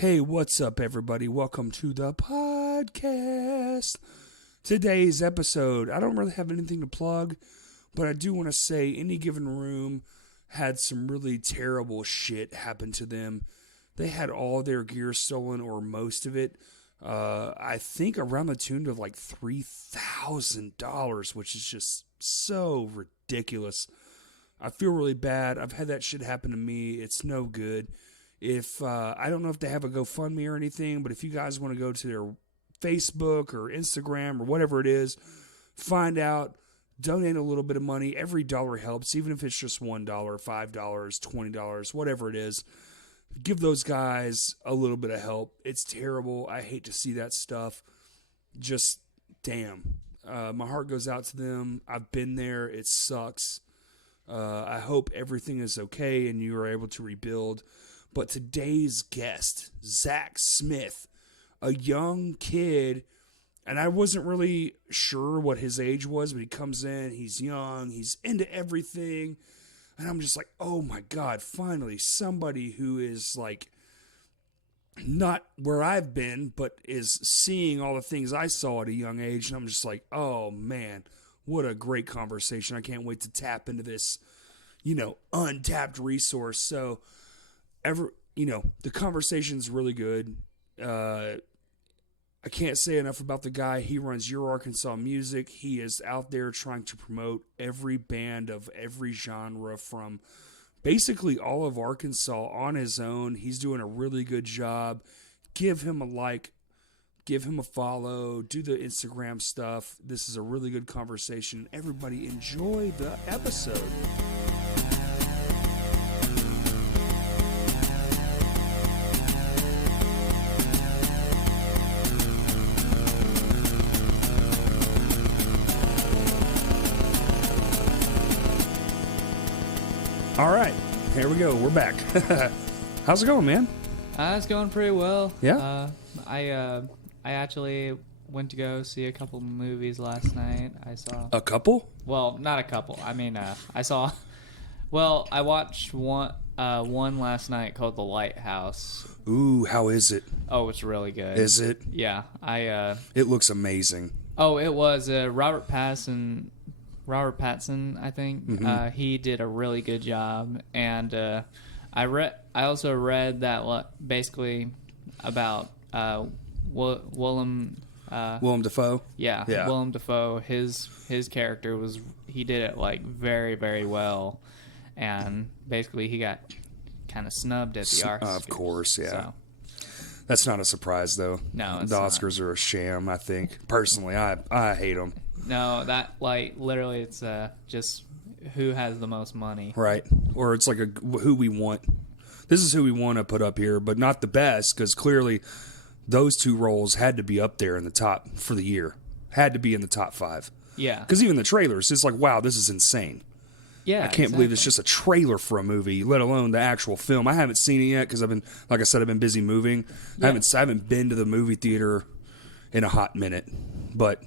Hey, what's up, everybody? Welcome to the podcast. Today's episode, I don't really have anything to plug, but I do want to say Any Given Room had some really terrible shit happen to them. They had all their gear stolen, or most of it. I think around the tune of like $3,000, which is just so ridiculous. I feel really bad. I've had that shit happen to me. It's no good. If I don't know if they have a GoFundMe or anything, but if you guys want to go to their Facebook or Instagram or whatever it is, find out, donate a little bit of money. Every dollar helps, even if it's just $1, $5, $20, whatever it is. Give those guys a little bit of help. It's terrible. I hate to see that stuff. Just damn. My heart goes out to them. I've been there. It sucks. I hope everything is okay and you are able to rebuild. But today's guest, Zach Smith, a young kid, and I wasn't really sure what his age was, but he comes in, he's young, he's into everything, and I'm just like, oh my God, finally somebody who is like not where I've been, but is seeing all the things I saw at a young age, and I'm just like, oh man, what a great conversation. I can't wait to tap into this, untapped resource. So, the conversation's really good. I can't say enough about the guy. He runs Your Arkansas Music. He is out there trying to promote every band of every genre from basically all of Arkansas on his own. He's doing a really good job. Give him a like. Give him a follow. Do the Instagram stuff. This is a really good conversation. Everybody enjoy the episode. All right, here we go. We're back. How's it going, man? It's going pretty well. Yeah? I actually went to go see a couple movies last night. I saw A couple? Well, not a couple. I mean, I saw. Well, I watched one last night called The Lighthouse. Ooh, how is it? Oh, it's really good. Is it? Yeah, It looks amazing. Oh, it was Robert Pattinson, I think. Mm-hmm. He did a really good job, and I also read that basically about Willem Dafoe? Yeah, Willem Dafoe. His character he did it like very, very well, and basically he got kind of snubbed at the Oscars. Of course, yeah. So. That's not a surprise, though. No, the Oscars are a sham. I think personally, I hate them. No, that literally, it's just who has the most money, right? Or it's like who we want. This is who we want to put up here, but not the best, because clearly those two roles had to be up there in the top for the year. Had to be in the top 5. Yeah, because even the trailers, it's like, wow, this is insane. Yeah, I can't believe it's just a trailer for a movie, let alone the actual film. I haven't seen it yet because I've been busy moving. Yeah. I haven't been to the movie theater in a hot minute, but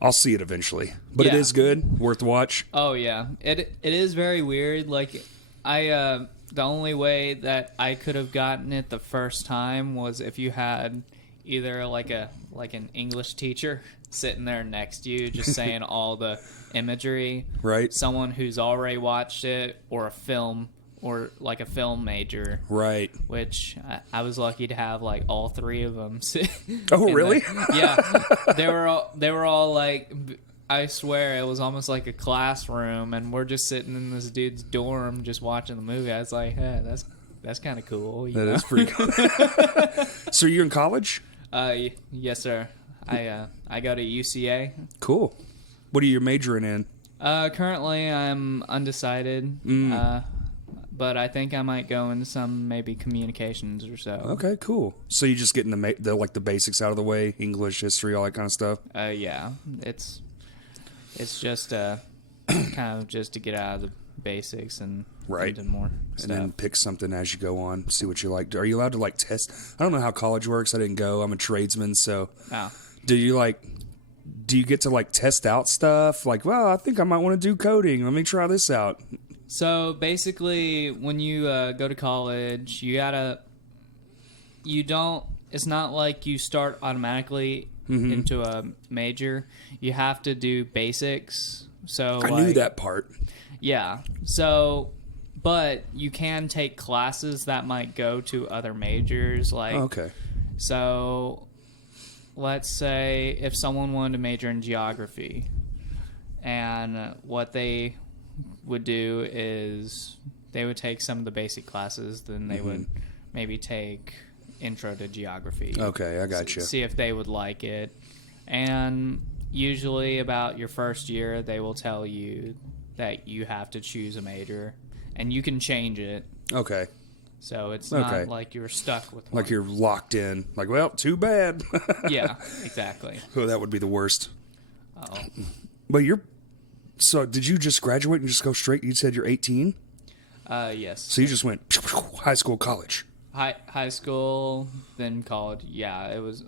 I'll see it eventually. But It is good, worth watch. Oh yeah, it is very weird. Like the only way that I could have gotten it the first time was if you had either like an English teacher sitting there next to you just saying all the imagery, right? Someone who's already watched it, or a film major, right? Which I was lucky to have like all three of them. Oh, really? Yeah, they were all like, I swear it was almost like a classroom, and we're just sitting in this dude's dorm just watching the movie. I was like, hey, that's kind of cool. That is pretty cool. So you're in college? Yes, sir. I go to UCA. Cool. What are you majoring in? Currently, I'm undecided. But I think I might go into some maybe communications or so. Okay, cool. So you just getting the basics out of the way, English, history, all that kind of stuff. Yeah, it's just kind of just to get out of the basics and into more stuff. And then pick something as you go on. See what you like. Are you allowed to test? I don't know how college works. I didn't go. I'm a tradesman, so. Oh. Do you get to test out stuff? I think I might want to do coding. Let me try this out. So basically, when you go to college, you gotta you don't. It's not like you start automatically into a major. You have to do basics. So I knew that part. Yeah. So, but you can take classes that might go to other majors. Like, Okay. so let's say if someone wanted to major in geography, and what they would do is they would take some of the basic classes, then they would maybe take intro to geography. Okay, I got you. See if they would like it. And usually about your first year, they will tell you that you have to choose a major, and you can change it. Okay. So it's Okay. not like you're stuck with one. Like you're locked in. Like, well, too bad. Yeah, exactly. Oh, that would be the worst. Oh, But so did you just graduate and just go straight? You said you're 18? yes. So you just went high school, college. High school, then college. Yeah, it was.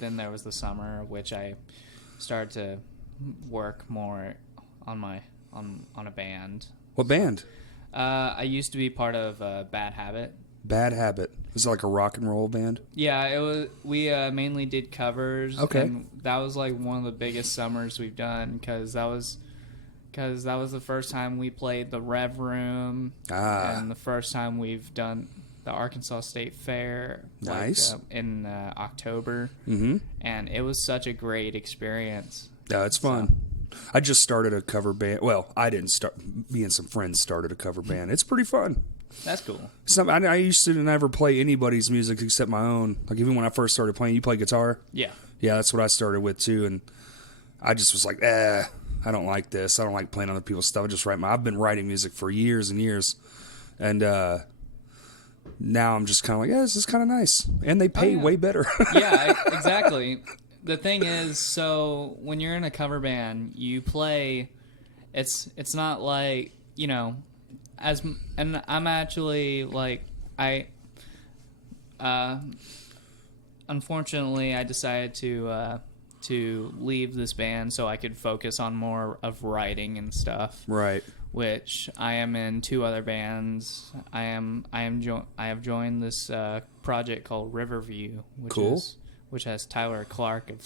Then there was the summer, which I started to work more on a band. What band? I used to be part of Bad Habit. Bad Habit. Is it like a rock and roll band? Yeah, it was. We mainly did covers. Okay. And that was like one of the biggest summers we've done because that was the first time we played the Rev Room. And the first time we've done the Arkansas State Fair. Nice. In October. Mm-hmm. And it was such a great experience. Yeah, it's fun. I just started a cover band. Well, I didn't start. Me and some friends started a cover band. It's pretty fun. That's cool. I used to never play anybody's music except my own. Like even when I first started playing, you play guitar? Yeah. Yeah, that's what I started with too. And I just was like, I don't like this. I don't like playing other people's stuff. I just write I've been writing music for years and years. And now I'm just kind of like, this is kind of nice. And they pay way better. Yeah, exactly. The thing is, so when you're in a cover band, you play. It's not like, and I'm actually like unfortunately I decided to leave this band so I could focus on more of writing and stuff. Right. Which I am in 2 other bands. I have joined this project called Riverview, which has Tyler Clark of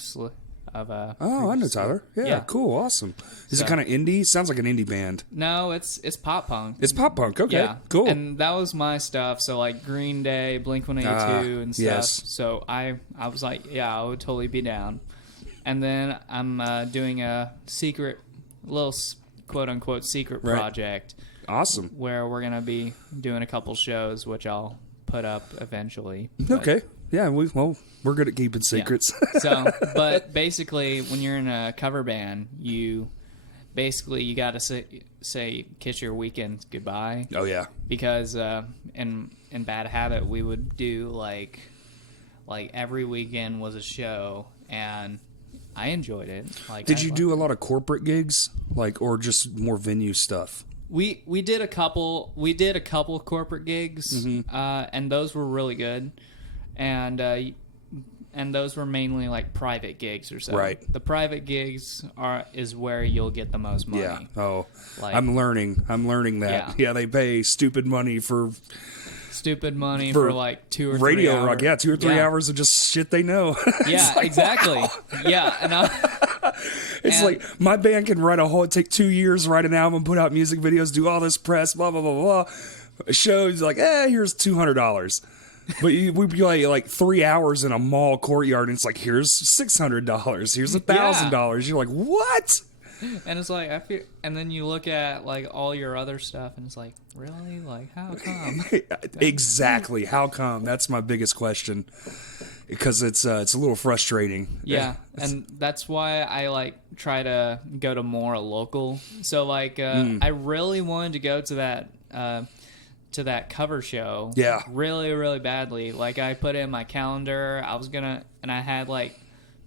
Oh, I know Tyler. Yeah, cool, awesome. Is it kind of indie? Sounds like an indie band. No, it's pop punk. It's pop punk. Okay, Yeah, cool. And that was my stuff. So like Green Day, Blink-182, and stuff. Yes. So I was like, yeah, I would totally be down. And then I'm doing a little quote unquote secret project. Awesome. Where we're gonna be doing a couple shows, which I'll put up eventually. But, okay. Yeah, we're good at keeping secrets. Yeah. So, but basically, when you're in a cover band, you got to say kiss your weekends goodbye. Oh yeah. Because in Bad Habit, we would do like every weekend was a show, and I enjoyed it. Like, did you do a lot of corporate gigs, or just more venue stuff? We did a couple. We did a couple corporate gigs, and those were really good. And those were mainly like private gigs or so. Right. The private gigs is where you'll get the most money. Yeah. Oh, Like, I'm learning that. Yeah, they pay stupid money for like 2 or 3 radio hours. rock. Yeah, 2 or 3 hours of just shit they know. Yeah, like, exactly. Wow. Yeah, and it's like my band can take 2 years, write an album, put out music videos, do all this press, blah blah blah blah. A show's like, here's $200. But we play like 3 hours in a mall courtyard, and it's like, here's $600, here's $1,000. You're like, what? And it's like, and then you look at like all your other stuff, and it's like, really? Like, how come? Exactly. How come? That's my biggest question, because it's a little frustrating. Yeah, and that's why I try to go to more local. So I really wanted to go to that cover show. Yeah. Really, really badly. Like, I put it in my calendar. And I had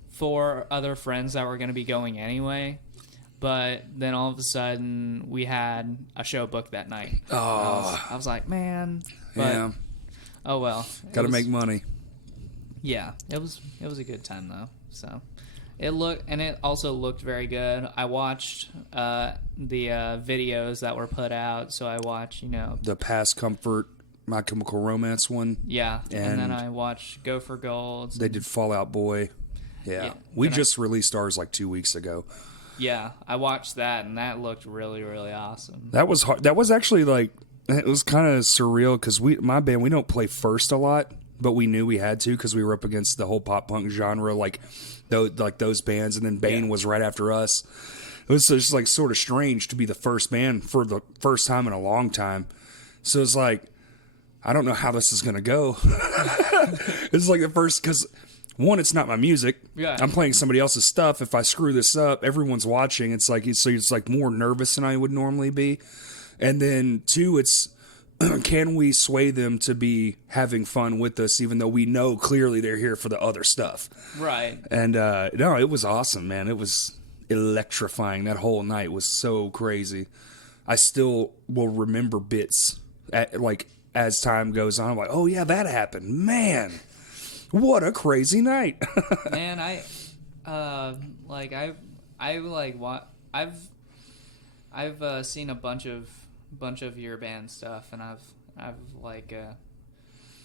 4 other friends that were gonna be going anyway. But then all of a sudden, we had a show booked that night. Oh. I was like, man. But, Yeah. oh well. Got to make money. Yeah, it was a good time though. So it also looked very good. I watched the videos that were put out. So I watched, The Past Comfort My Chemical Romance one. Yeah, and then And- I watched Go for Gold. They did Fall Out Boy. Yeah. Yeah. We And I- just released ours like 2 weeks ago. Yeah, I watched that, and that looked really, really awesome. That was hard. That was actually like, it was kind of surreal because my band, we don't play first a lot, but we knew we had to because we were up against the whole pop punk genre, like those bands. And then Bane Yeah. was right after us. It was just like sort of strange to be the first band for the first time in a long time. So it's like, I don't know how this is going to go. It's like the first, because one, it's not my music. Yeah. I'm playing somebody else's stuff. If I screw this up, everyone's watching. It's like, so it's like more nervous than I would normally be. And then two, it's, can we sway them to be having fun with us, even though we know clearly they're here for the other stuff? Right. And no, it was awesome, man. It was electrifying. That whole night was so crazy. I still will remember bits as time goes on. I'm like, oh yeah, that happened. Man, what a crazy night. Man, I've seen a bunch of your band stuff, and I've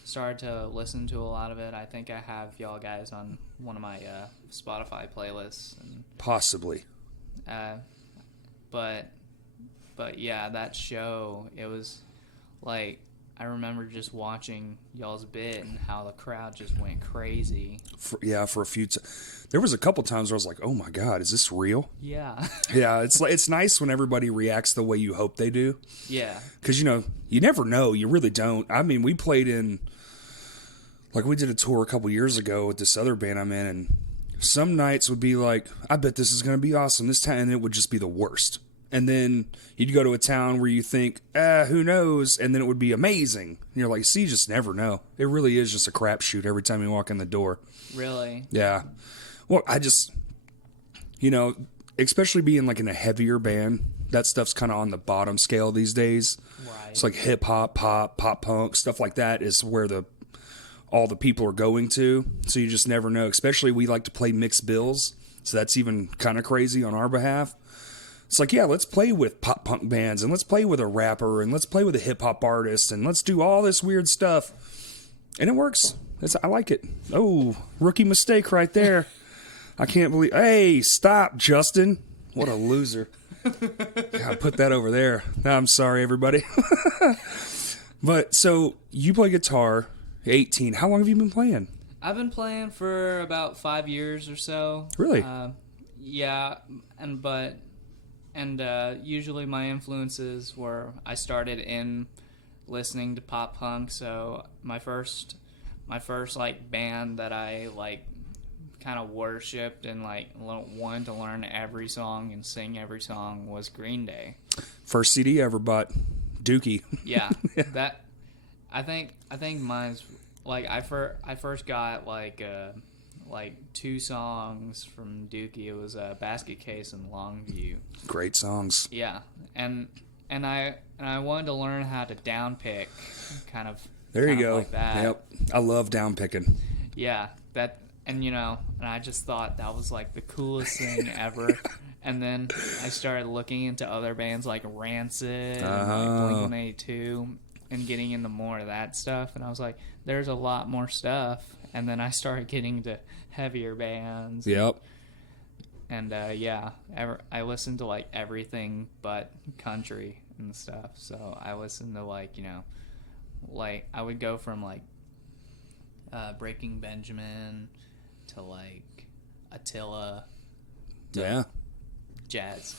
started to listen to a lot of it. I think I have y'all guys on one of my Spotify playlists, and Possibly. but yeah, that show, it was like, I remember just watching y'all's bit and how the crowd just went crazy. For a few there was a couple times where I was like, oh my God, is this real? Yeah. Yeah, it's nice when everybody reacts the way you hope they do. Yeah. Because, you never know. You really don't. I mean, we played in, like, we did a tour a couple years ago with this other band I'm in, and some nights would be like, I bet this is going to be awesome this time, and it would just be the worst. And then you'd go to a town where you think, who knows, and then it would be amazing. And you're like, see, you just never know. It really is just a crapshoot every time you walk in the door. Really? Yeah. Well, I just, especially being like in a heavier band, that stuff's kind of on the bottom scale these days. Right. It's like hip hop, pop punk, stuff like that is where all the people are going to. So you just never know. Especially we like to play mixed bills, so that's even kind of crazy on our behalf. It's like, yeah, let's play with pop punk bands, and let's play with a rapper, and let's play with a hip hop artist, and let's do all this weird stuff. And it works. I like it. Oh, rookie mistake right there. I can't believe. Hey, stop, Justin. What a loser. God, put that over there. I'm sorry, everybody. But so you play guitar, 18. How long have you been playing? I've been playing for about 5 years or so. Really? Yeah, and usually my influences were, I started in listening to pop punk, so my first like band that I like kind of worshipped and like wanted to learn every song and sing every song was Green Day. First CD I ever bought, Dookie. Yeah, that I think mine's like I first got like 2 songs from Dookie. It was Basket Case and Longview. Great songs. Yeah, and I wanted to learn how to downpick, kind of. There you go. Like that. Yep. I love down picking. Yeah, that, and I just thought that was like the coolest thing ever. And then I started looking into other bands like Rancid and like Blink-182 and getting into more of that stuff. And I was like, there's a lot more stuff. And then I started getting to heavier bands. Yep. And I listened to like everything but country and stuff. So I listened to like I would go from like Breaking Benjamin to like Attila to Yeah. jazz.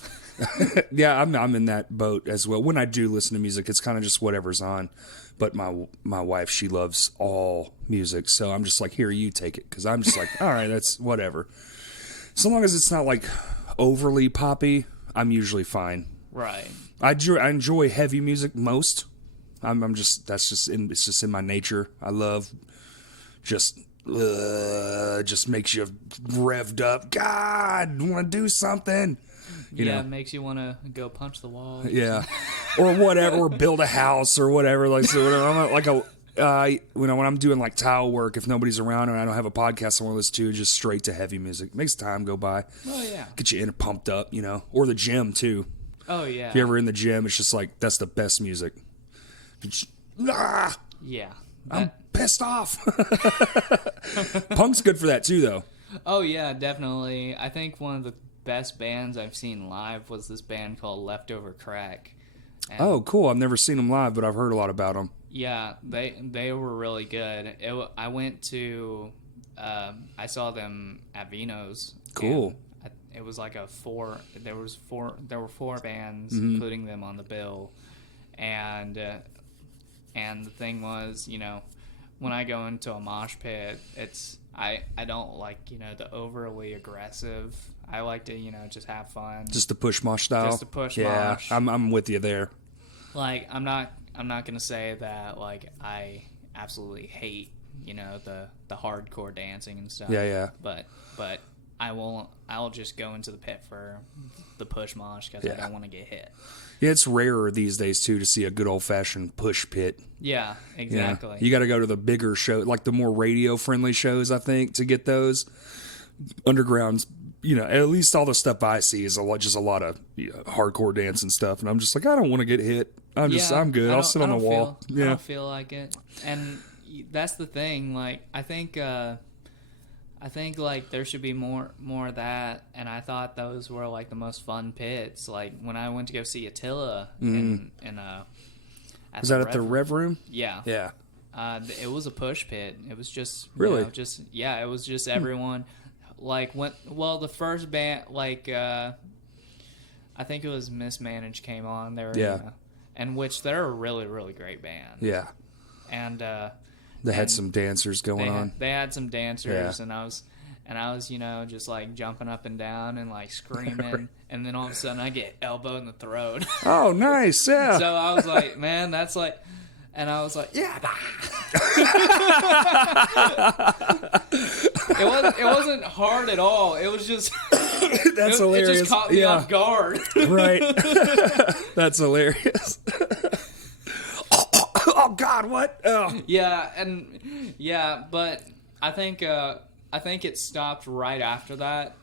Yeah, I'm in that boat as well. When I do listen to music, it's kind of just whatever's on. But my wife, she loves all music, so I'm just like, here, you take it, because I'm just like, all right, that's whatever. So long as it's not like overly poppy, I'm usually fine. Right. I enjoy heavy music most. It's just in my nature. I love just makes you revved up. God, want to do something. It makes you want to go punch the wall. Yeah, or whatever, or build a house or whatever. Like, so I'm not like when I'm doing like tile work, if nobody's around and I don't have a podcast I want to listen to, just straight to heavy music. Makes time go by. Oh yeah. Get you pumped up, or the gym too. Oh yeah. If you're ever in the gym, it's just like that's the best music. Yeah. I'm pissed off. Punk's good for that too, though. Oh yeah, definitely. I think one of the best bands I've seen live was this band called Leftover Crack. And Oh, cool. I've never seen them live, but I've heard a lot about them. yeah, they were really good. I went to I saw them at Vino's. Cool. It was like there were four bands, including them on the bill, and the thing was, when I go into a mosh pit, I don't like, the overly aggressive. I like to, just have fun. Just the push mosh style. Just the push yeah, mosh. I'm with you there. Like, I'm not gonna say that, like, I absolutely hate, the hardcore dancing and stuff. Yeah. But I'll just go into the pit for the push mosh because I don't want to get hit. Yeah, it's rarer these days too to see a good old fashioned push pit. Yeah, exactly. You got to go to the bigger show, like the more radio friendly shows, I think, to get those. Undergrounds, at least all the stuff I see is just a lot of hardcore dance and stuff, and I'm just like, I don't want to get hit. I'm good. I'll sit on the wall. I don't feel like it, and that's the thing. Like, I think like there should be more of that, and I thought those were like the most fun pits. Like when I went to go see Attila Was that at the Rev Room? Yeah. Yeah. It was a push pit. It was just really it was just everyone. Like the first band, like I think it was Mismanaged came on. They were and which they're a really, really great band. Yeah. And they had some dancers going on. They had some dancers, and I was just like jumping up and down and like screaming, and then all of a sudden I get elbowed in the throat. Oh, nice! Yeah. So I was like, man, that's like, and I was like, yeah. It wasn't hard at all. It was just that's hilarious. It just caught me off guard. Right. That's hilarious. Oh God, what? Oh. Yeah, but I think it stopped right after that,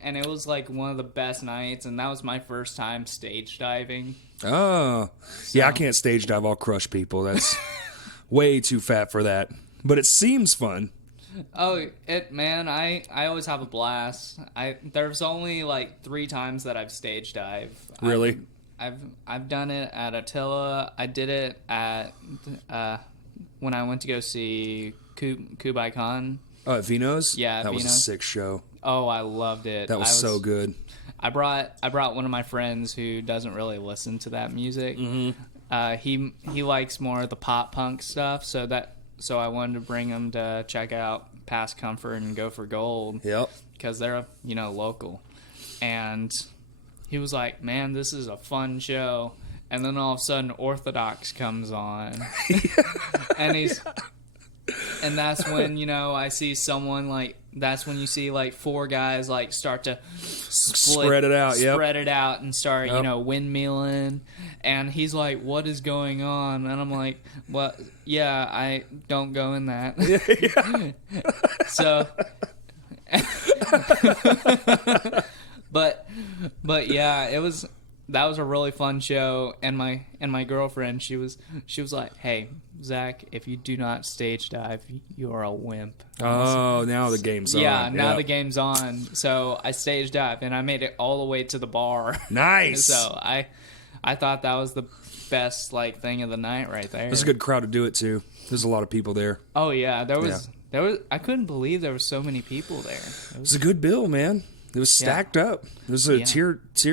and it was like one of the best nights, and that was my first time stage diving. Oh, so. Yeah, I can't stage dive. I'll crush people. That's way too fat for that, but it seems fun. Oh, man, I always have a blast. There's only like 3 times that I've stage dived. Really? I've done it at Attila. I did it at when I went to go see Kublai Khan. Oh, at Vino's? Yeah, that Vino's. Was a sick show. Oh, I loved it. That was so good. I brought one of my friends who doesn't really listen to that music. Mm-hmm. He likes more of the pop punk stuff, so I wanted to bring him to check out Past Comfort and Go for Gold. Yep. Because they're local, and he was like, "Man, this is a fun show." And then all of a sudden, Orthodox comes on, and that's when I see someone like. That's when you see like 4 guys like start to spread it out, and start windmilling, and he's like, "What is going on?" And I'm like, "Well, yeah, I don't go in that." So, but yeah, that was a really fun show, and my girlfriend, she was like, "Hey, Zach, if you do not stage dive, you are a wimp." Oh, now the game's on. Yeah, now the game's on. So I stage dive, and I made it all the way to the bar. Nice. So I thought that was the best thing of the night right there. There's a good crowd to do it too. There's a lot of people there. Oh yeah, there was. I couldn't believe there were so many people there. It was a good bill, man. It was stacked up. It was a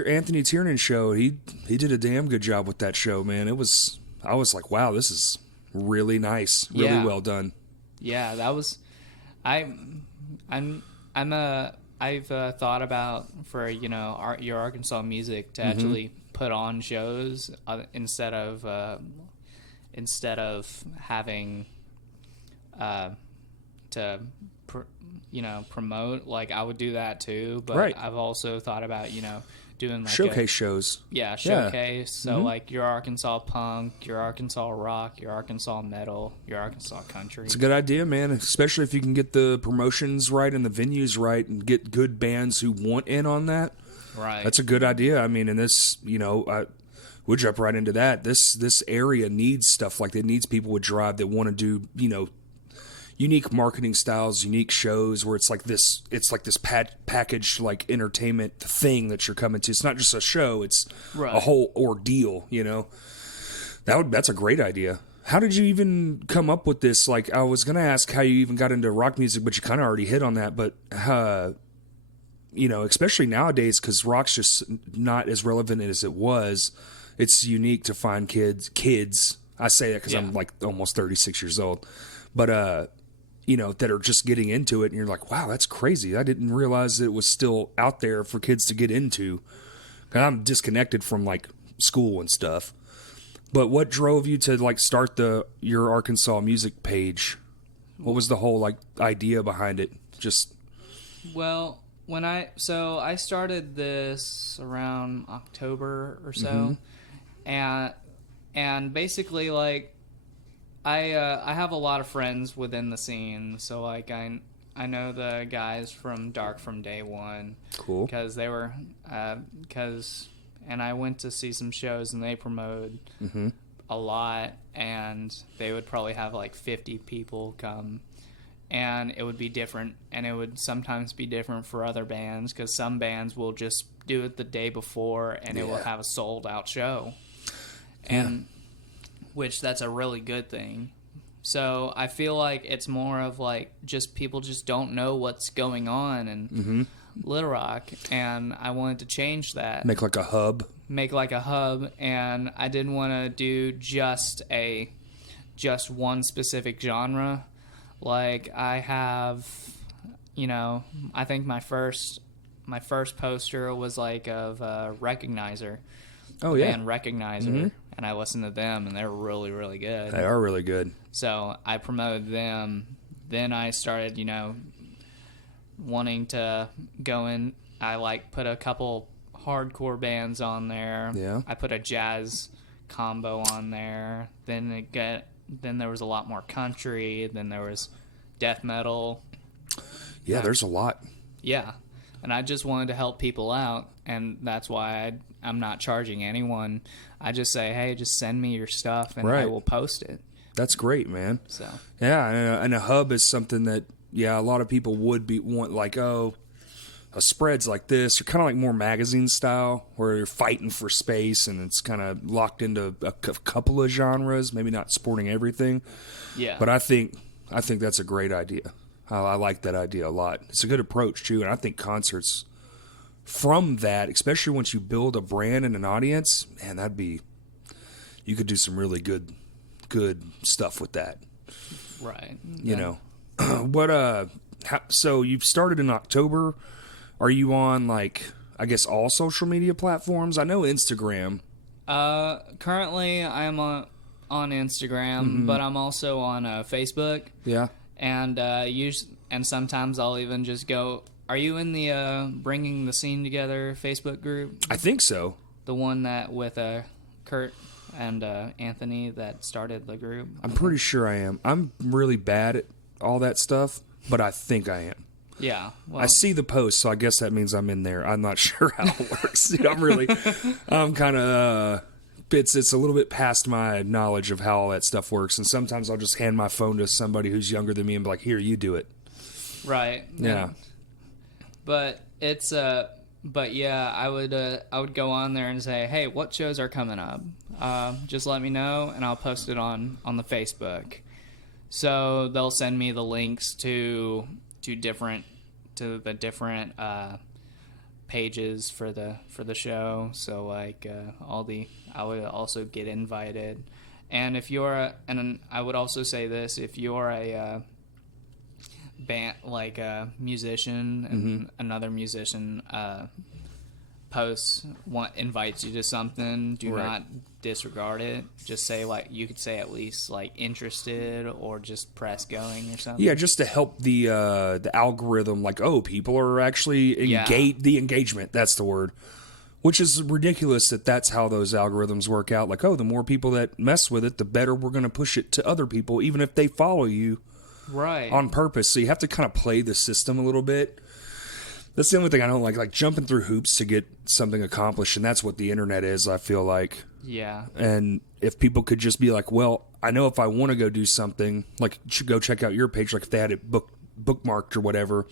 Anthony Tiernan show. He did a damn good job with that show, man. I was like, wow, this is really nice, really well done. Yeah, that was. I've thought about for your Arkansas music to actually put on shows instead of having to promote. Like, I would do that too, but I've also thought about doing like showcase shows. Yeah, showcase. So like your Arkansas punk, your Arkansas rock, your Arkansas metal, your Arkansas country. It's a good idea, man. Especially if you can get the promotions right and the venues right, and get good bands who want in on that. Right. That's a good idea. I mean, and this, we'll jump right into that. This area needs stuff like that. It needs people with drive that want to do, unique marketing styles, unique shows where it's like this packaged like entertainment thing that you're coming to. It's not just a show, it's Right. a whole ordeal, That's a great idea. How did you even come up with this? Like, I was going to ask how you even got into rock music, but you kind of already hit on that. But, especially nowadays, because rock's just not as relevant as it was. It's unique to find kids. I say that because I'm like almost 36 years old. But, that are just getting into it. And you're like, wow, that's crazy. I didn't realize it was still out there for kids to get into. I'm disconnected from like school and stuff. But what drove you to like start your Arkansas music page? What was the whole like idea behind it? Just Well, I started this around October or so, and basically like I have a lot of friends within the scene, so like I know the guys from Dark from day one. Cool. Because they were and I went to see some shows and they promoted a lot, and they would probably have like 50 people come, and it would be different, and it would sometimes be different for other bands because some bands will just do it the day before and it will have a sold out show, and which that's a really good thing. So I feel like it's more of like just people just don't know what's going on in Little Rock, and I wanted to change that. Make like a hub, and I didn't want to do just one specific genre. Like I have, I think my first poster was like of Recognizer. Oh yeah, and Recognizer, and I listened to them, and they're really, really good. They are really good. So I promoted them. Then I started, wanting to go in. I like put a couple hardcore bands on there. Yeah. I put a jazz combo on there. Then there was a lot more country. Then there was death metal. Yeah, there's a lot. Yeah, and I just wanted to help people out, and that's why I'm not charging anyone. I just say, hey, just send me your stuff, and I will post it. That's great, man. So yeah, and a hub is something that a lot of people would want like, oh, a spreads like this, or kind of like more magazine style, where you're fighting for space and it's kind of locked into a couple of genres, maybe not sporting everything. Yeah, but I think that's a great idea. I like that idea a lot. It's a good approach too, and I think concerts from that, especially once you build a brand and an audience, man, you could do some really good stuff with that. Right. What so you've started in October. Are you on like, I guess, all social media platforms? I know Instagram. Currently I am on Instagram, but I'm also on Facebook. Yeah. And and sometimes I'll even just go. Are you in the Bringing the Scene Together Facebook group? I think so. The one that with Kurt and Anthony that started the group? I'm pretty sure I am. I'm really bad at all that stuff, but I think I am. Yeah. Well, I see the post, so I guess that means I'm in there. I'm not sure how it works. I'm kind of, it's a little bit past my knowledge of how all that stuff works. And sometimes I'll just hand my phone to somebody who's younger than me and be like, here, you do it. Right. Yeah. But it's, but yeah, I would go on there and say, hey, what shows are coming up? Just let me know, and I'll post it on the Facebook. So they'll send me the links to the different pages for the show. So like I would also get invited. And and I would also say this, if you're a band, like a musician, and another musician invites you to something, do not disregard it. Just say, like, you could say at least like interested, or just press going or something. Yeah, just to help the algorithm, like, oh, people are actually the engagement, that's the word. Which is ridiculous that's how those algorithms work out. Like, oh, the more people that mess with it, the better we're going to push it to other people, even if they follow you right on purpose. So you have to kind of play the system a little bit. That's the only thing I don't like jumping through hoops to get something accomplished, and that's what the internet is, I feel like. Yeah. And if people could just be like, well, I know if I want to go do something, like go check out your page, like if they had it bookmarked or whatever.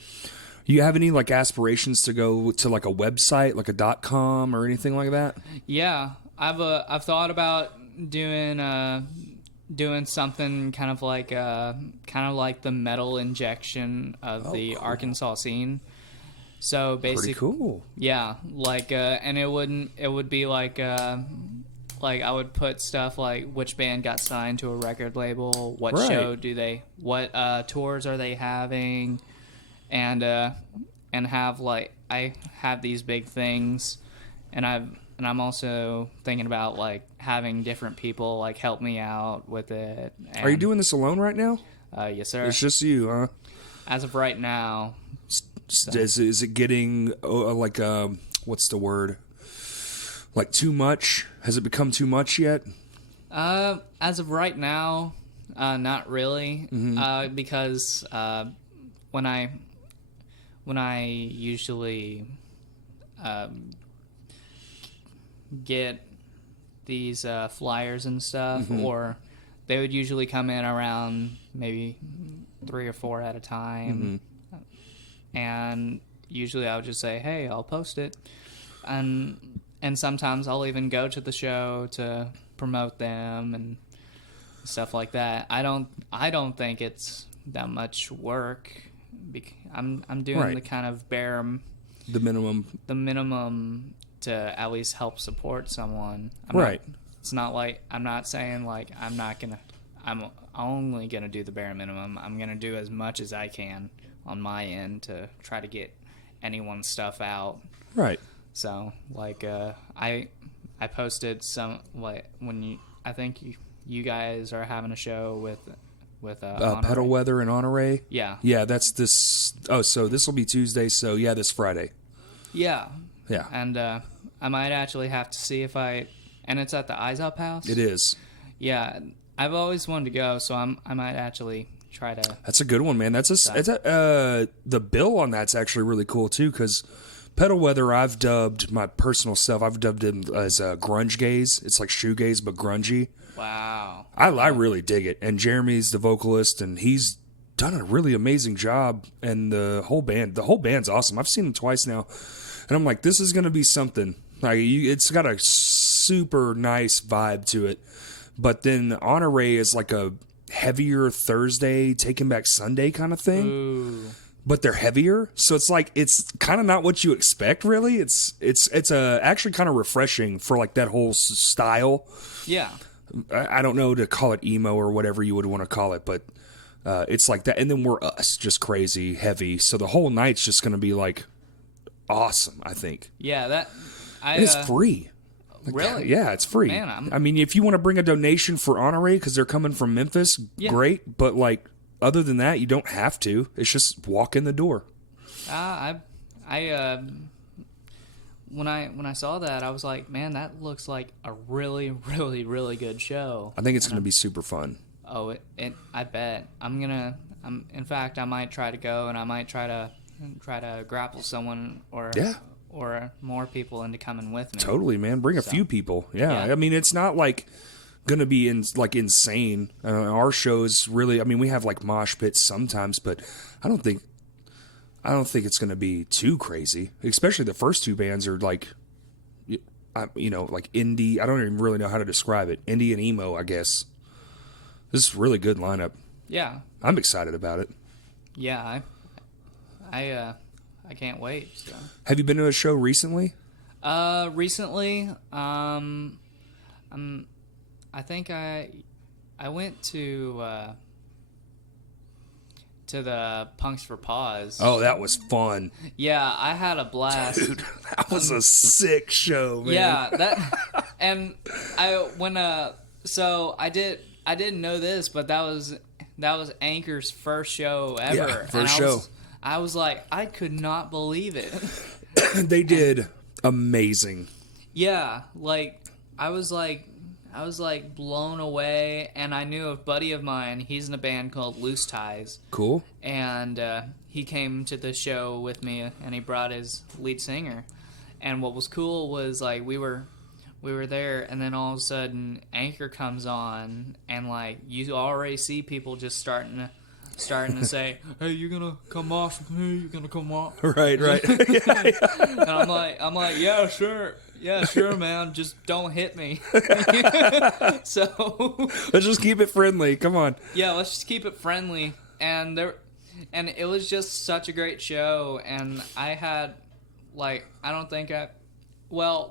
You have any like aspirations to go to like a website, like a .com or anything like that? Yeah, I've thought about doing something kind of like the metal injection of the cool. Arkansas scene. So basically, Pretty cool. yeah, like and it would be like I would put stuff like which band got signed to a record label, what Right. show do they, what tours are they having, and have like I have these big things, and I'm also thinking about like having different people like help me out with it. And, Are you doing this alone right now? yes, sir. It's just you, huh? As of right now, Is it getting what's the word? Like too much? Has it become too much yet? as of right now, not really, because when I usually get these flyers and stuff, or they would usually come in around maybe 3 or 4 at a time, and usually I would just say, "Hey, I'll post it," and sometimes I'll even go to the show to promote them and stuff like that. I don't think it's that much work. I'm doing Right. the kind of The minimum. the minimum to at least help support someone. Right. It's not like I'm not saying like I'm only gonna do the bare minimum. I'm gonna do as much as I can on my end to try to get anyone's stuff out. Right. So like I posted some like I think you guys are having a show with Honore. Pedal Weather and Honore. Yeah. Yeah, that's this. Oh, so this will be Tuesday. So yeah, this Friday. Yeah. Yeah, And I might actually have to see if and it's at the Eyes Up House. it is. Yeah, I've always wanted to go, so I might actually try to. That's a good one, man. The bill on that's actually really cool too, because Pedal Weather, I've dubbed my personal self. I've dubbed him as grunge gaze. It's like shoegaze but grungy. Wow. I really dig it. And Jeremy's the vocalist, and he's done a really amazing job. And the whole band's awesome. I've seen them twice now, and I'm like, this is gonna be something. Like it's got a super nice vibe to it. But then Honore is like a heavier Thursday, Taking Back Sunday kind of thing. Ooh. But they're heavier, so it's like it's kind of not what you expect. Really, it's actually kind of refreshing for like that whole style. Yeah. I don't know to call it emo or whatever you would want to call it, but it's like that. And then we're us, just crazy heavy. So the whole night's just going to be like awesome, I think. Yeah, And it's free. Like, Really? Yeah, it's free. Man, I mean, if you want to bring a donation for Honore because they're coming from Memphis, Yeah. great. But like other than that, you don't have to. It's just walk in the door. When I saw that, I was like, man, that looks like a really, really, really good show. I think it's going to be super fun. Oh, I bet. In fact, I might try to go, and I might try to grapple someone or Yeah. or more people into coming with me. Totally, man. Bring a few people. Yeah. Yeah. I mean, it's not like gonna be insane. Our shows really. I mean, we have like mosh pits sometimes, but I don't think it's gonna be too crazy. Especially the first two bands are like, like indie. I don't even really know how to describe it. Indie and emo, I guess. This is a really good lineup. Yeah, I'm excited about it. yeah. I can't wait. So. Have you been to a show recently? Recently, I think I went to the Punks for Paws. Oh, that was fun. Yeah, I had a blast. Dude, that was a sick show, man. Yeah, and so I didn't know this, but that was Anchor's first show ever. Yeah, and first show. I was like, I could not believe it. They did amazing. Yeah, like I was like, I was like blown away. And I knew a buddy of mine, he's in a band called Loose Ties. Cool. And he came to the show with me, and he brought his lead singer. And what was cool was like we were there, and then all of a sudden Anchor comes on, and like you already see people just starting to say, "Hey, you're gonna come off with me? You're gonna come off?" Right. And I'm like, yeah, sure, man. Just don't hit me. So Let's just keep it friendly. Come on. yeah, let's just keep it friendly. And it was just such a great show. And I had like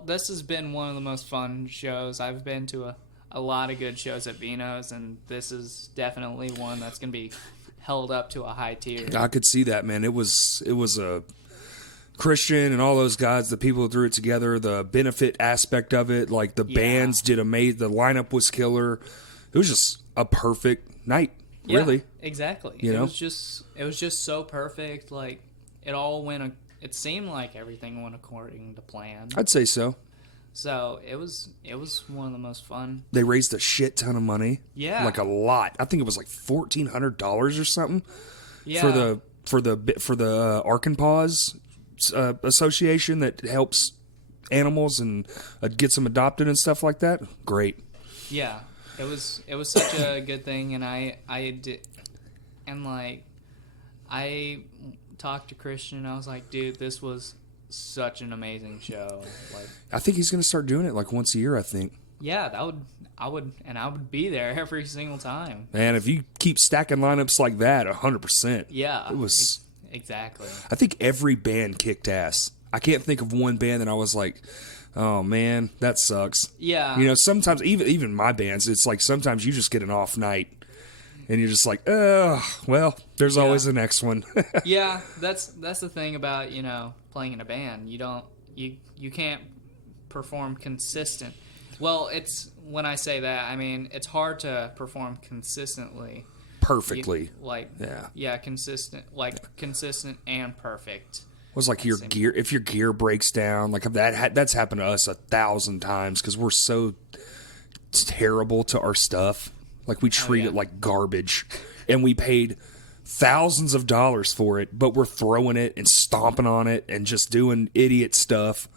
this has been one of the most fun shows. I've been to a lot of good shows at Vino's, and this is definitely one that's gonna be held up to a high tier. I could see that, man. It was a Christian and all those guys, the people who threw it together, the benefit aspect of it, like the bands did amazing. The lineup was killer. It was just a perfect night, really. Yeah, exactly. You know? It was just so perfect. Like it seemed like everything went according to plan. I'd say so. So it was one of the most fun. They raised a shit ton of money. Yeah. Like a lot. I think it was like $1,400 or something. Yeah. For the Arkansas association that helps animals and gets them adopted and stuff like that. Great. Yeah. It was such a good thing, and I talked to Christian, and I was like, dude, this was such an amazing show. Like, I think he's going to start doing it like once a year, I think. yeah, I would be there every single time. Man, if you keep stacking lineups like that, 100%. Yeah. It was exactly. I think every band kicked ass. I can't think of one band that I was like, oh man, that sucks. Yeah. You know, sometimes even my bands, it's like sometimes you just get an off night and you're just like, oh, well, there's always the next one. Yeah, that's the thing about, playing in a band. You can't perform consistent. Well, it's when I say that, I mean it's hard to perform consistently. Perfectly. Consistent and perfect. It was like if your gear breaks down, like that's happened to us 1,000 times because we're so terrible to our stuff. Like we treat it like garbage, and we paid thousands of dollars for it, but we're throwing it and stomping on it and just doing idiot stuff.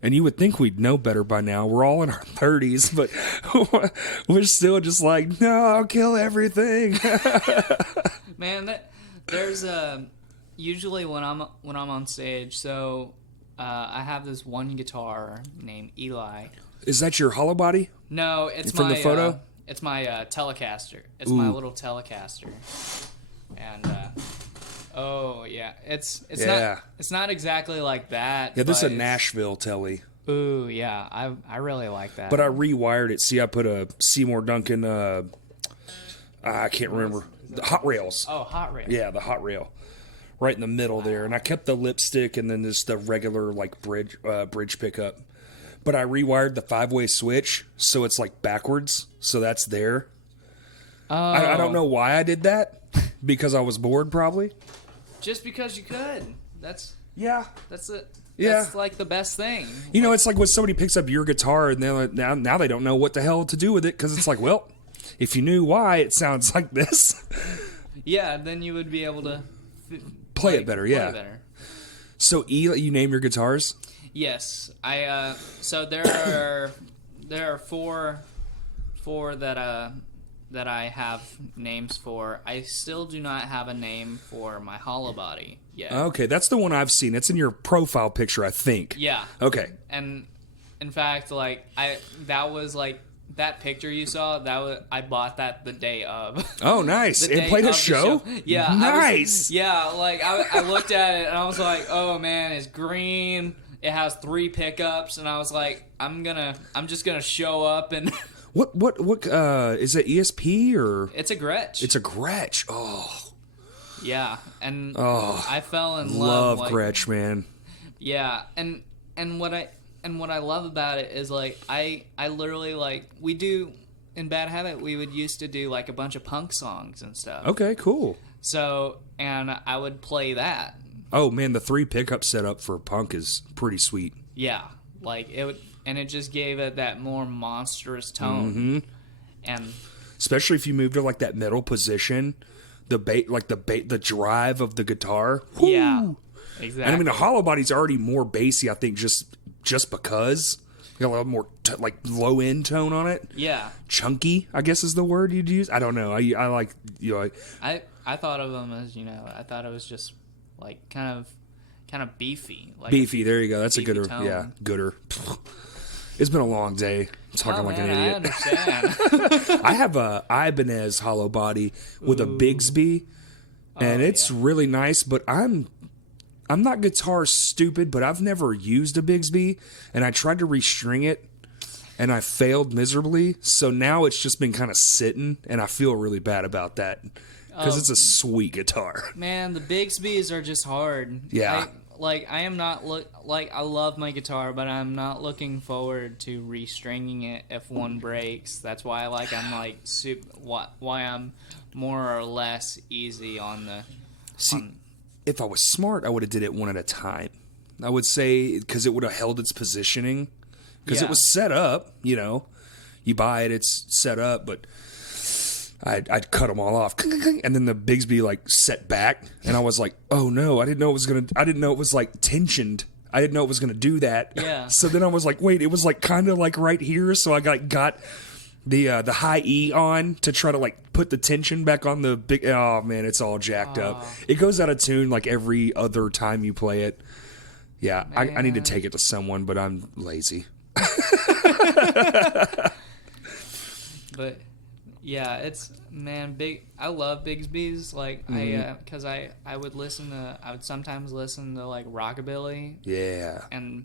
And you would think we'd know better by now. We're all in our 30s, but we're still just like, no, I'll kill everything. Man, there's usually when I'm on stage. So I have this one guitar named Eli. Is that your hollow body? No, it's from the photo. It's my Telecaster. It's my little Telecaster, and it's not exactly like that. Yeah, this is a Nashville Telly. Ooh, yeah, I really like that. But I rewired it. See, I put a Seymour Duncan. I can't remember the Hot Rails. Oh, Hot Rail. Yeah, the Hot Rail, right in the middle there, and I kept the lipstick and then just the regular like bridge pickup. But I rewired the 5-way switch, so it's like backwards. So that's there. Oh. I don't know why I did that. Because I was bored, probably. Just because you could. That's it. That's like the best thing. You know, it's like when somebody picks up your guitar and they're like, now they don't know what the hell to do with it because it's like, well, if you knew why it sounds like this. Yeah, then you would be able to play it better. Yeah. Better. So, you name your guitars? Yes, so there are four that I have names for. I still do not have a name for my hollow body yet. Okay, that's the one I've seen. It's in your profile picture, I think. Yeah. Okay. And in fact, like that picture you saw, I bought that the day of. Oh, nice. And played a show? Yeah. Nice. I looked at it and I was like, oh man, it's green. It has 3 pickups, and I was like, I'm just gonna show up and. What is it, ESP or? It's a Gretsch. It's a Gretsch. Oh. Yeah, and I fell in love. Love Gretsch, man. Yeah, and what I love about it is like I literally like we do in Bad Habit we would used to do like a bunch of punk songs and stuff. Okay, cool. So and I would play that. Oh man, the 3 pickup setup for punk is pretty sweet. Yeah, like it would, and it just gave it that more monstrous tone. Mm-hmm. And Especially if you move to like that middle position, the drive of the guitar. yeah, Whoo! exactly. And I mean, the hollow body's already more bassy, I think, just because. Got a lot more like low end tone on it. Yeah, Chunky, I guess is the word you'd use. I don't know. I like, you know, I thought of them as, you know, I thought it was just like kind of beefy. Like beefy. There you go. That's a beefy gooder. tone. Yeah, gooder. It's been a long day. I'm talking like an I idiot. understand. I have a Ibanez hollow body with a Bigsby, and it's really nice. But I'm not guitar stupid, but I've never used a Bigsby, and I tried to restring it, and I failed miserably. So now it's just been kind of sitting, and I feel really bad about that because it's a sweet guitar. Man, the Bigsbys are just hard. Yeah. I am not I love my guitar, but I'm not looking forward to restringing it if one breaks. That's why why I'm more or less easy on the. See, if I was smart, I would have did it one at a time. I would say because it would have held its positioning because Yeah. it was set up. You know, you buy it, it's set up, but I'd cut them all off, and then the Bigsby like set back, and I was like, oh no, I didn't know it was like tensioned. I didn't know it was gonna do that. Yeah. So then I was like, wait, it was like kind of like right here. So I got the high E on to try to like put the tension back on the big. Oh man, it's all jacked up. It goes out of tune like every other time you play it. Yeah, I need to take it to someone, but I'm lazy. But yeah, it's I love Bigsby's. Like because I would sometimes listen to like rockabilly Yeah. and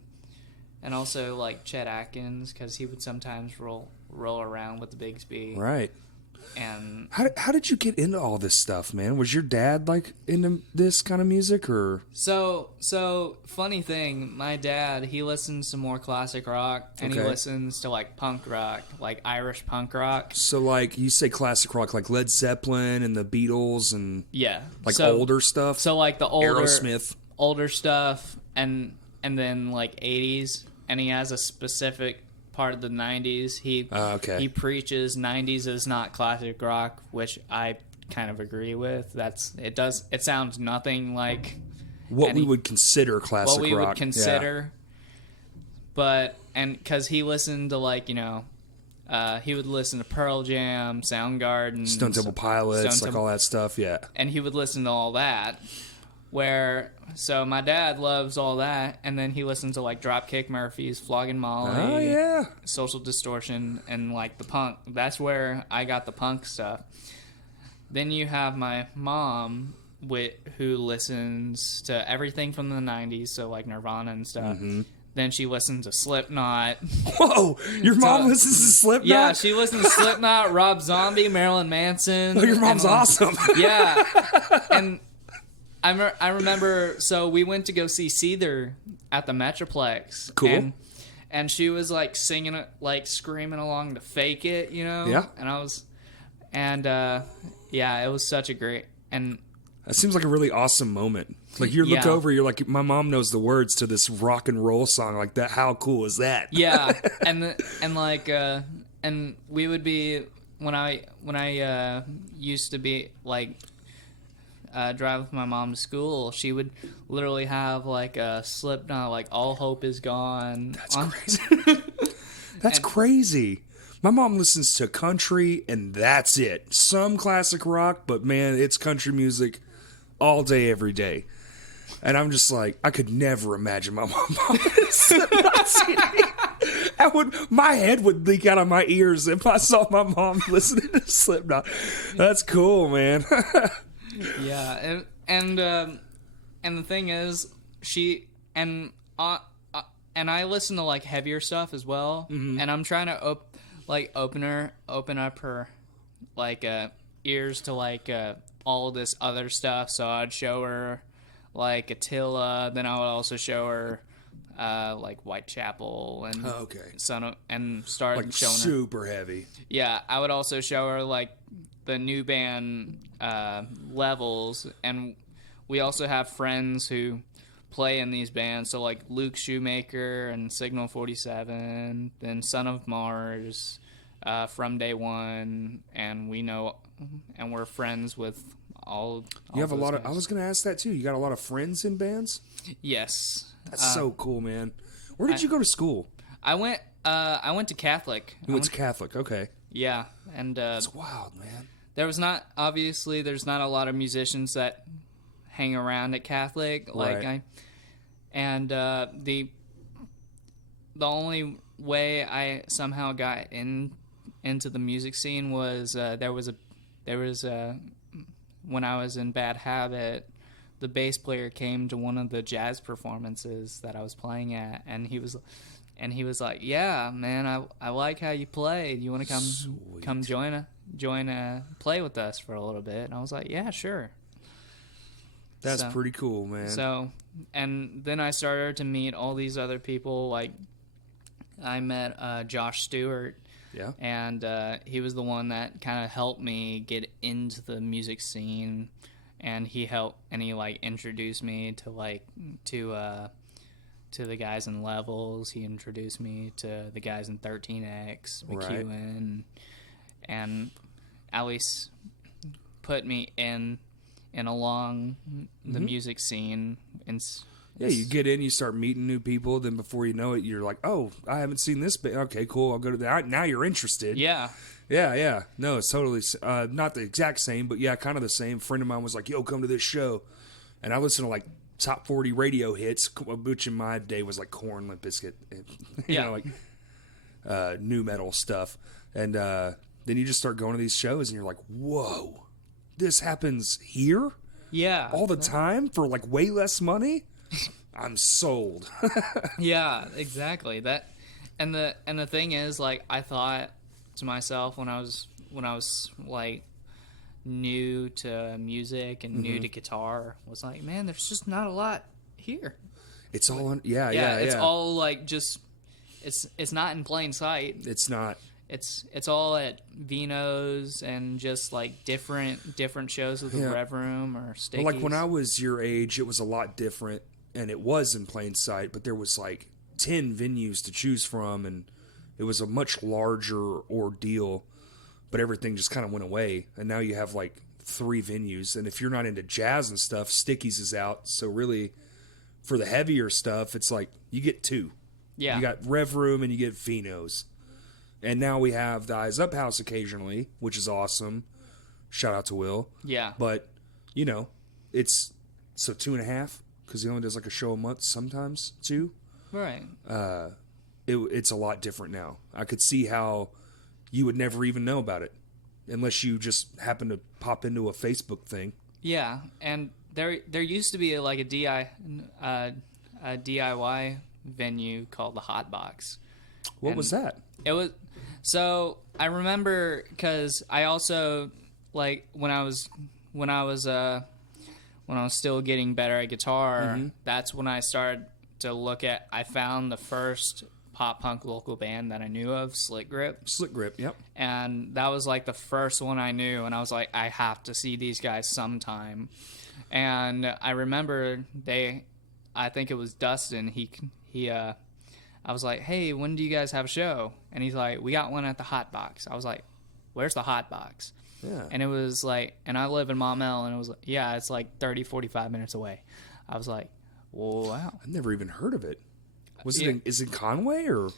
also like Chet Atkins because he would sometimes roll around with the Bigsby. Right. And How did you get into all this stuff, man? Was your dad like into this kind of music or? so funny thing, my dad, he listens to more classic rock and he Okay. listens to like punk rock, like Irish punk rock. So like you say classic rock, like Led Zeppelin and the Beatles and Yeah. like so, older stuff. So like the Aerosmith. older stuff and then like 80s, and he has a specific part of the 90s. Okay. He preaches 90s is not classic rock, which I kind of agree with. It sounds nothing like What we would consider classic what we rock. would consider. But and cuz he listened to like, you know, he would listen to Pearl Jam, Soundgarden, Yeah. Stone Temple Pilots, like all that stuff. Yeah. and he would listen to all that. So my dad loves all that, and then he listens to like Dropkick Murphys, Flogging Molly, Oh yeah. Social Distortion, and like the punk. That's where I got the punk stuff. Then you have my mom, who listens to everything from the 90s, so like Nirvana and stuff. Mm-hmm. Then she listens to Slipknot. Whoa! Your mom listens to Slipknot? Yeah, she listens to Slipknot, Rob Zombie, Marilyn Manson. Oh, your mom's and, awesome. Yeah, and I remember. So we went to go see Seether at the Metroplex. Cool. And she was like singing it, like screaming along to "Fake It," you know. Yeah. Yeah, it was such a great and. That seems like a really awesome moment. Like you look Yeah. over, you're like, my mom knows the words to this rock and roll song like that. How cool is that? Yeah, and we would be when I used to be like drive with my mom to school. She would literally have like a Slipknot, like "All Hope Is Gone." That's crazy. That's crazy. My mom listens to country and that's it. Some classic rock, but man, it's country music all day, every day. And I'm just like, I could never imagine my mom bought this. My head would leak out of my ears if I saw my mom listening to Slipknot. That's cool, man. Yeah, and the thing is, and I listen to like heavier stuff as well, and I'm trying to open up her like ears to like all this other stuff. So I'd show her like Attila, then I would also show her like Whitechapel and and start Like showing her. super heavy. Yeah, I would also show her like the new band Levels, and we also have friends who play in these bands. So like Luke Shoemaker and Signal 47, then Son of Mars, From Day One, and we're friends with all You have a those lot of. guys. I was going to ask that too. You got a lot of friends in bands. Yes. That's so cool, man. Where did you go to school? I went to Catholic. You went to Catholic. Okay. Yeah, and That's wild, man. there's not a lot of musicians that hang around at Catholic Right. the only way I somehow got into the music scene was there was when I was in Bad Habit, the bass player came to one of the jazz performances that I was playing at, and he was like, "Yeah, man, I like how you play. You want to come join play with us for a little bit?" And I was like, "Yeah, sure." That's pretty cool, man. So, and then I started to meet all these other people. Like, I met Josh Stewart, yeah. and he was the one that kind of helped me get into the music scene. And he like introduced me to the guys in Levels. He introduced me to the guys in 13X, McEwen, and at least put me in along the music scene. Yeah, you get in, you start meeting new people. Then before you know it, you're like, "Oh, I haven't seen this band. Okay, cool. I'll go to that." Now you're interested. Yeah. Yeah. No, it's totally not the exact same, but yeah, kind of the same. A friend of mine was like, "Yo, come to this show," and I listened to like top 40 radio hits, which in my day was like Korn, Limp Bizkit, like new metal stuff. And then you just start going to these shows, and you're like, "Whoa, this happens here Yeah. all the time for like way less money." I'm sold. Yeah, exactly. That, and the thing is, like, I thought to myself when I was like new to music and new to guitar, was like, man, there's just not a lot here. It's all on, yeah. It's all like just it's not in plain sight. It's not. It's all at Vino's and just like different shows with the Yeah. Rev Room or Stickies. Well, like when I was your age, it was a lot different, and it was in plain sight. But there was like 10 venues to choose from, and it was a much larger ordeal. But everything just kind of went away, and now you have like 3 venues. And if you're not into jazz and stuff, Stickies is out. So really, for the heavier stuff, it's like you get 2. Yeah. You got Rev Room and you get Vino's. And now we have the Eyes Up House occasionally, which is awesome. Shout out to Will. Yeah. But, you know, it's so 2.5 because he only does like a show a month, sometimes 2. Right. It's a lot different now. I could see how you would never even know about it unless you just happen to pop into a Facebook thing. Yeah, and there used to be a DIY venue called the Hot Box. What was that? It was, so I remember because I also, like, when I was still getting better at guitar, that's when I started to look at. I found the first pop punk local band that I knew of, Slick Grip. Slick Grip, yep. And that was like the first one I knew, and I was like, I have to see these guys sometime. And I remember I think it was Dustin. I was like, hey, when do you guys have a show? And he's like, we got one at the Hot Box. I was like, where's the Hot Box? Yeah. And it was like, and I live in Maumelle, and it was like, yeah, it's like 30, 45 minutes away. I was like, wow. I've never even heard of it. Yeah. Is it Conway or?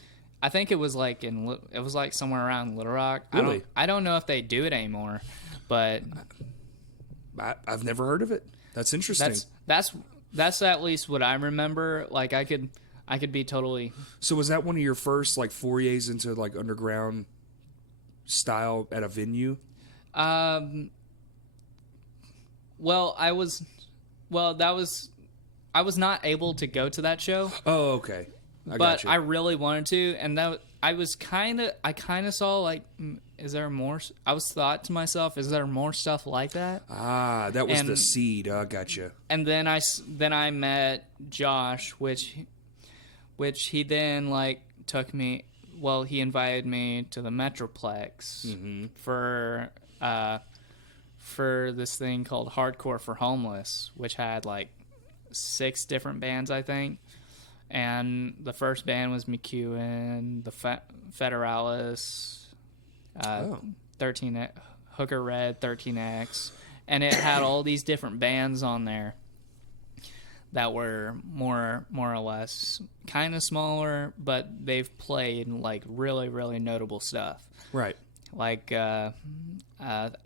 I think it was like somewhere around Little Rock. Really? I don't know if they do it anymore, but I've never heard of it. That's interesting. That's at least what I remember. Like I could be totally. So was that one of your first like forays into like underground style at a venue? Well, I was not able to go to that show. Oh, okay. But I really wanted to, and I kind of saw like, is there more? I was thought to myself, is there more stuff like that? Ah, that was the seed. I gotcha. And then I met Josh, which he then like took me. Well, he invited me to the Metroplex for this thing called Hardcore for Homeless, which had like 6 different bands, I think. And the first band was McEwen, the Federalis, 13 Hooker Red, 13X, and it had all these different bands on there that were more or less kind of smaller, but they've played like really, really notable stuff. Right. Like I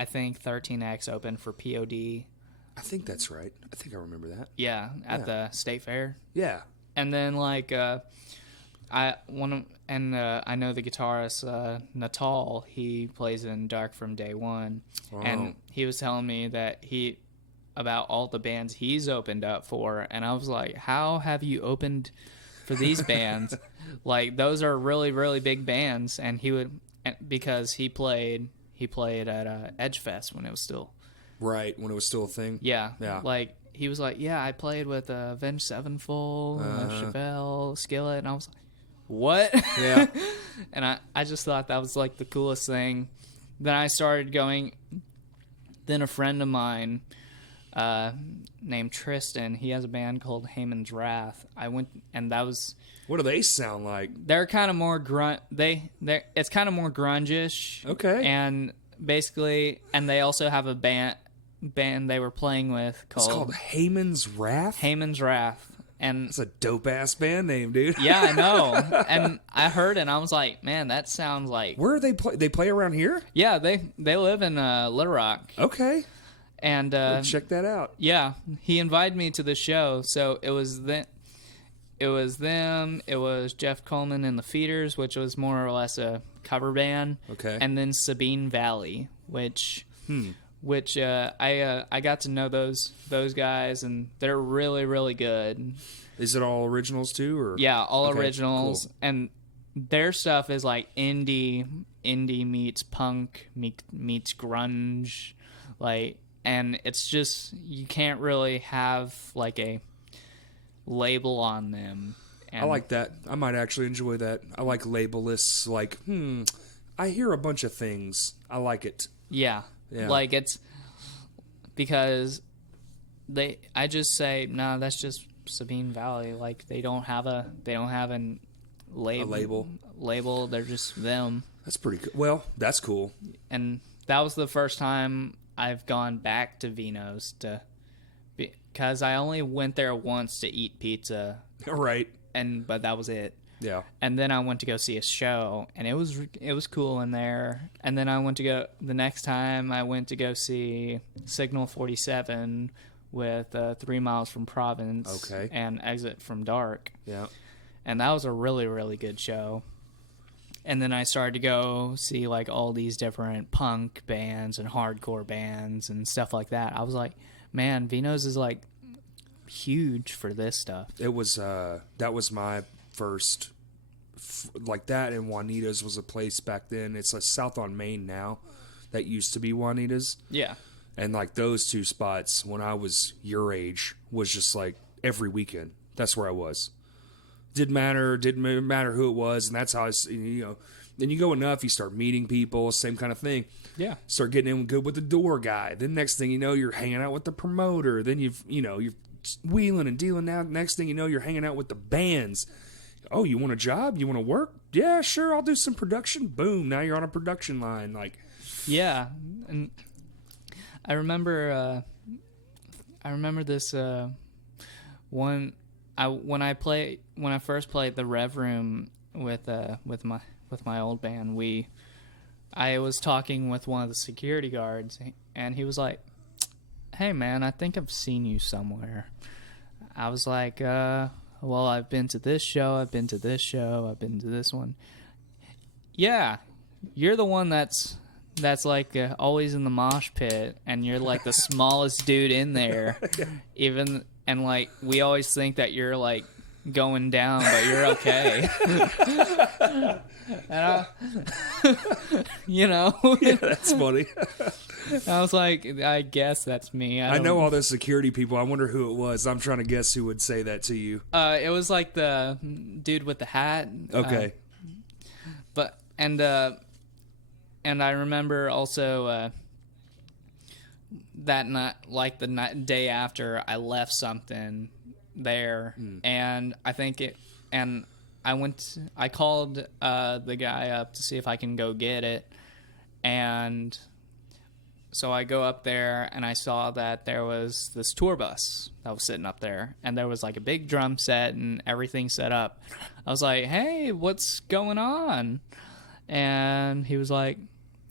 think 13X opened for POD. I think that's right. I think I remember that. Yeah, at the State Fair. Yeah. And then like I know the guitarist Natal. He plays in Dark from Day One, and he was telling me that about all the bands he's opened up for, and I was like, "How have you opened for these bands? Like those are really, really big bands." And because he played at Edgefest when it was still when it was still a thing. Yeah. Yeah. Like he was like, "Yeah, I played with Avenged Sevenfold, Chevelle, Skillet," and I was like, "What?" Yeah. And I just thought that was like the coolest thing. Then I started going. Then a friend of mine named Tristan, he has a band called Heyman's Wrath. I went, and that was. What do they sound like? They're kind of more it's kind of more grunge-ish. Okay. And basically, and they also have a band they were playing with It's called Heyman's Wrath? Heyman's Wrath. And that's a dope-ass band name, dude. Yeah, I know. And I heard it, and I was like, man, that sounds like... Where are they play? They play around here? Yeah, they live in Little Rock. Okay. And check that out. Yeah, he invited me to the show, so it was them. It was Jeff Coleman and the Feeders, which was more or less a cover band. Okay. And then Sabine Valley, which I got to know those guys, and they're really, really good. Is it all originals too, or yeah, all okay, originals, cool. And their stuff is like indie meets punk meets grunge, like, and it's just you can't really have like a label on them. And I like that. I might actually enjoy that. I like labelless. Like, I hear a bunch of things. I like it. Yeah. Like it's because I just say, no, that's just Sabine Valley. Like they don't have a label. They're just them. That's pretty cool. Well, that's cool. And that was the first time I've gone back to Vino's because I only went there once to eat pizza. Right. But that was it. Yeah. And then I went to go see a show, and it was cool in there. And then the next time I went to go see Signal 47 with 3 Miles from Province. Okay. And Exit from Dark. Yeah. And that was a really, really good show. And then I started to go see like all these different punk bands and hardcore bands and stuff like that. I was like, man, Vino's is like huge for this stuff. It was that was my first like that, and Juanita's was a place back then. It's south on Main now. That used to be Juanita's. Yeah. And like those two spots when I was your age was just like every weekend. That's where I was. Didn't matter who it was, and that's how then you go enough, you start meeting people, same kind of thing. Yeah. Start getting in good with the door guy. Then next thing you know, you're hanging out with the promoter. Then you're wheeling and dealing out. Next thing you know, you're hanging out with the bands. Oh, you want a job? You want to work? Yeah, sure, I'll do some production. Boom, now you're on a production line. Like, yeah, and I remember this one. When I first played the Rev Room with my old band, I was talking with one of the security guards, and he was like, "Hey man, I think I've seen you somewhere." I was like, well, I've been to this show, I've been to this show, I've been to this one. Yeah, you're the one that's like always in the mosh pit, and you're like the smallest dude in there. And like we always think that you're like going down, but you're okay. And yeah, that's funny. I was like, I guess that's me. I know all those security people. I wonder who it was. I'm trying to guess who would say that to you. It was like the dude with the hat. Okay. And I remember also that night, like the day after, I left something there, and I called the guy up to see if I can go get it, and so I go up there and I saw that there was this tour bus that was sitting up there, and there was like a big drum set and everything set up. I was like, "Hey, what's going on?" And he was like,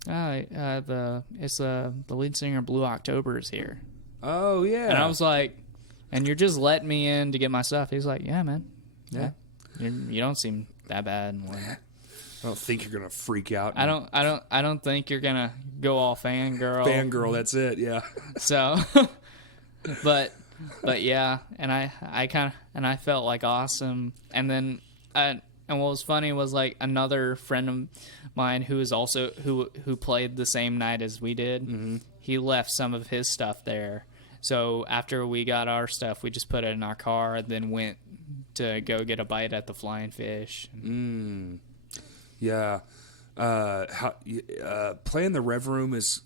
the lead singer of Blue October is here. Oh yeah. And I was like, "And you're just letting me in to get my stuff?" He's like, "Yeah, man. Yeah. You don't seem that bad." And like, I don't think you're gonna freak out. I don't think you're gonna go all fangirl. Fangirl, that's it. Yeah. So, but yeah, and I felt like awesome. And then and what was funny was like another friend of mine who is also who played the same night as we did. Mm-hmm. He left some of his stuff there. So after we got our stuff, we just put it in our car and then went to go get a bite at the Flying Fish. Yeah. Playing the Rev Room is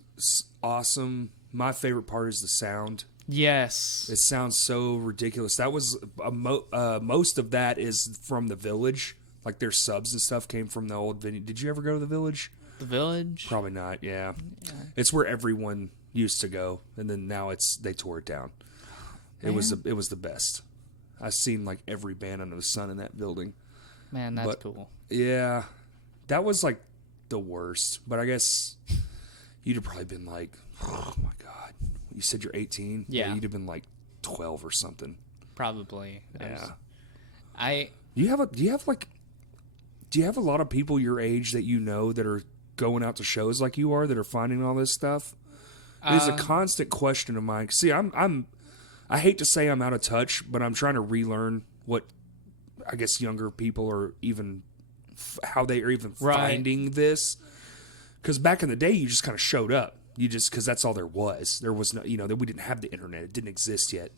awesome. My favorite part is the sound. Yes. It sounds so ridiculous. That was most of that is from the Village. Like their subs and stuff came from the old venue. Did you ever go to the Village? The Village? Probably not. Yeah. It's where everyone used to go, and then now they tore it down. It was the best. I've seen like every band under the sun in that building. Man, that's cool. Yeah. That was like the worst. But I guess you'd have probably been like, oh my God. You said you're 18? Yeah. You'd have been like 12 or something. Probably. Yeah. Do you have a lot of people your age that you know that are going out to shows like you are, that are finding all this stuff? It is a constant question of mine. See, I hate to say I'm out of touch, but I'm trying to relearn what I guess younger people are even how they are even finding this. Because back in the day, you just kind of showed up. You just because that's all there was. There was no, we didn't have the internet. It didn't exist yet.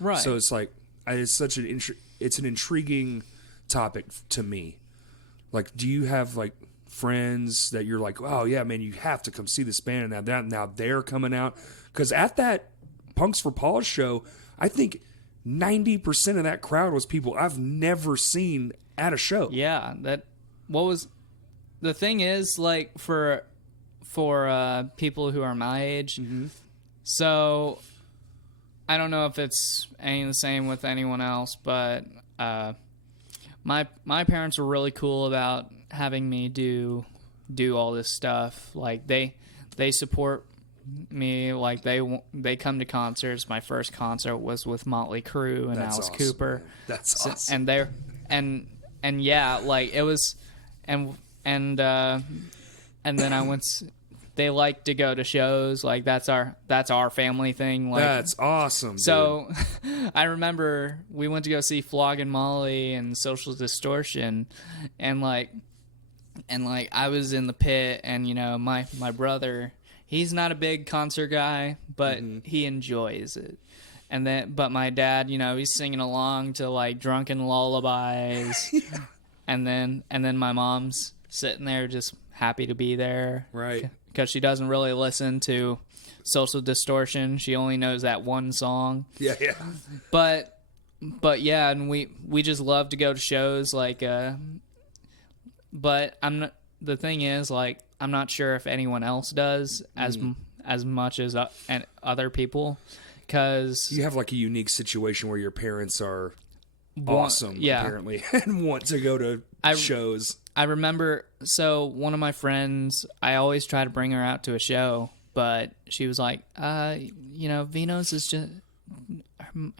Right. So it's like it's such it's an intriguing topic to me. Like, do you have like friends that you're like, oh yeah, man, you have to come see this band, and now they're coming out? Because at that Punks for Paws show, I think 90% of that crowd was people I've never seen at a show. Yeah, the thing is, like, for people who are my age, so I don't know if it's any the same with anyone else, but my parents were really cool about having me do all this stuff. Like they support me. Like they come to concerts. My first concert was with Motley Crue and Alice Cooper. Man. That's awesome. And they're and yeah, like it was and then I went. They like to go to shows. Like that's our family thing. Like that's awesome. So I remember we went to go see Flogging Molly and Social Distortion, and I was in the pit, and my brother, he's not a big concert guy, but he enjoys it. But my dad, he's singing along to like drunken lullabies, and then my mom's sitting there just happy to be there, right? Because she doesn't really listen to Social Distortion. She only knows that one song. Yeah. But yeah, and we just love to go to shows. Like, but the thing is, like, I'm not sure if anyone else does as much as other people. Because you have like a unique situation where your parents are awesome, apparently, and want to go to shows. I remember, so one of my friends, I always try to bring her out to a show, but she was like, Vino's is just,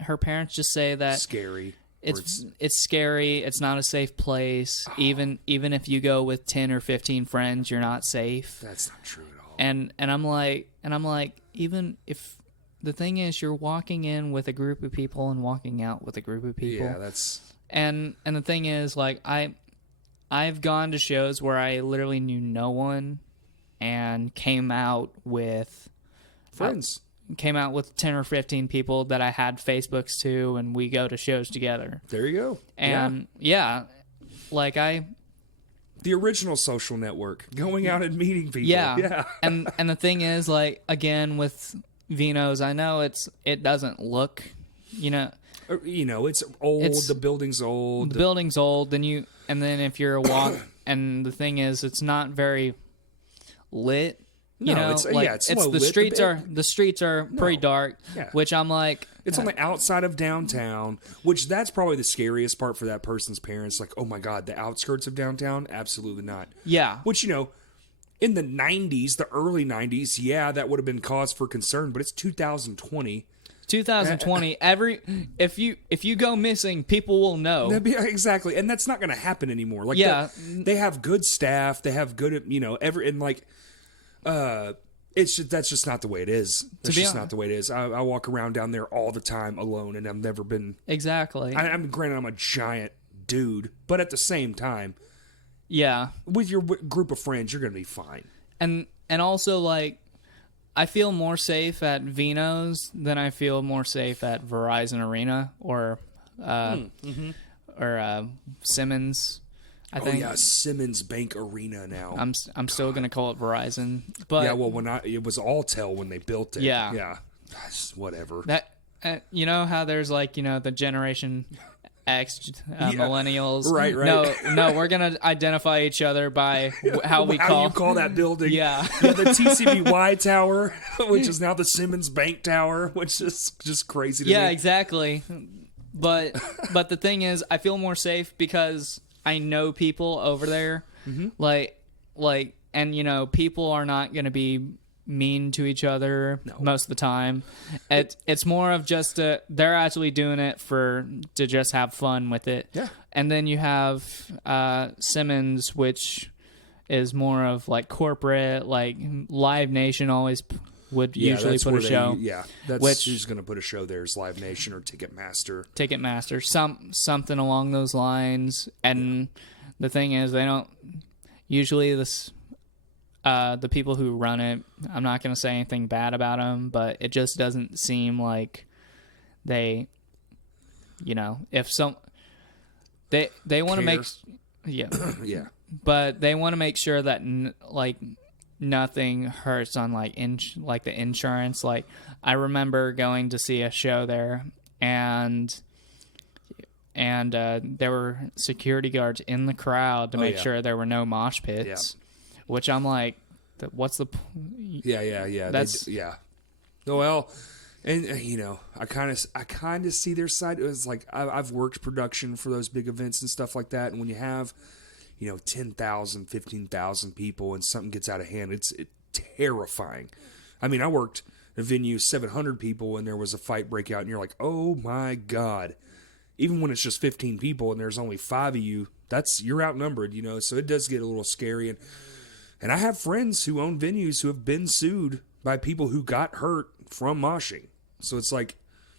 her parents just say that scary. It's scary. It's not a safe place. Oh. Even if you go with 10 or 15 friends, you're not safe. That's not true at all. And I'm like, even if the thing is, you're walking in with a group of people and walking out with a group of people. Yeah, that's. And the thing is, like, I've gone to shows where I literally knew no one and came out with friends. Came out with 10 or 15 people that I had Facebooks to, and we go to shows together. There you go. And yeah like the original social network, going out and meeting people. Yeah. and the thing is, like, again, with Vino's, I know it doesn't look, You know, it's old. It's- the building's old. The building's old. And then if you're a walk, and the thing is, it's not very lit. You No, know, it's- like yeah, it's low lit. the streets are pretty dark. Yeah. Which I'm like, It's on the outside of downtown, which that's probably the scariest part for that person's parents. Like, oh my God, the outskirts of downtown? Absolutely not. yeah, Which, you know, in the 90s, the early 90s, yeah, that would have been cause for concern, but it's 2020. 2020. If you go missing, people will know. Exactly. And that's not going to happen anymore. Like, Yeah. they have good staff. They have good, you know, and like, that's just not the way it is. That's be just hon- not the way it is. I walk around down there all the time alone, and I've never been. Exactly. I'm granted, I'm a giant dude, but at the same time, yeah. with your group of friends, you're gonna be fine. And also, like, I feel more safe at Vino's than I feel more safe at Verizon Arena or Simmons. I Oh think yeah, Simmons Bank Arena now. I'm still gonna call it Verizon, but Yeah, well, it was Alltel when they built it. Yeah. yeah, whatever. that you know how there's like, you know, the Generation X millennials. Right. No, we're gonna identify each other by how we How call. you call that building? Yeah. the TCBY Tower, which is now the Simmons Bank Tower, which is just crazy to Yeah, me. exactly. But the thing is, I feel more safe because I know people over there. Mm-hmm. Like, and you know, people are not going to be mean to each other most of the time. It's more of just they're actually doing it to just have fun with it. Yeah. And then you have Simmons, which is more of like corporate, like Live Nation always would usually that's put a where show. That's Which- who's going to put a show there is Live Nation or Ticketmaster. Ticketmaster, something along those lines. And the thing is, they don't usually the people who run it. I'm not going to say anything bad about them, but it just doesn't seem like they, you know, if they want to make Yeah. but they want to make sure that nothing hurts on like the insurance. Like, I remember going to see a show there, and there were security guards in the crowd to make yeah. sure there were no mosh pits. Which I'm like, what's the? Yeah. That's- yeah. Well, and you know, I kind of see their side. It was like I've worked production for those big events and stuff like that, and when you have, you know, 10,000, 15,000 people and something gets out of hand, it's terrifying. I mean, I worked a venue 700 people and there was a fight break out, and you're like, oh my God. Even when it's just 15 people and there's only 5 of you, you're outnumbered, you know, so it does get a little scary. And I have friends who own venues who have been sued by people who got hurt from moshing. So it's like,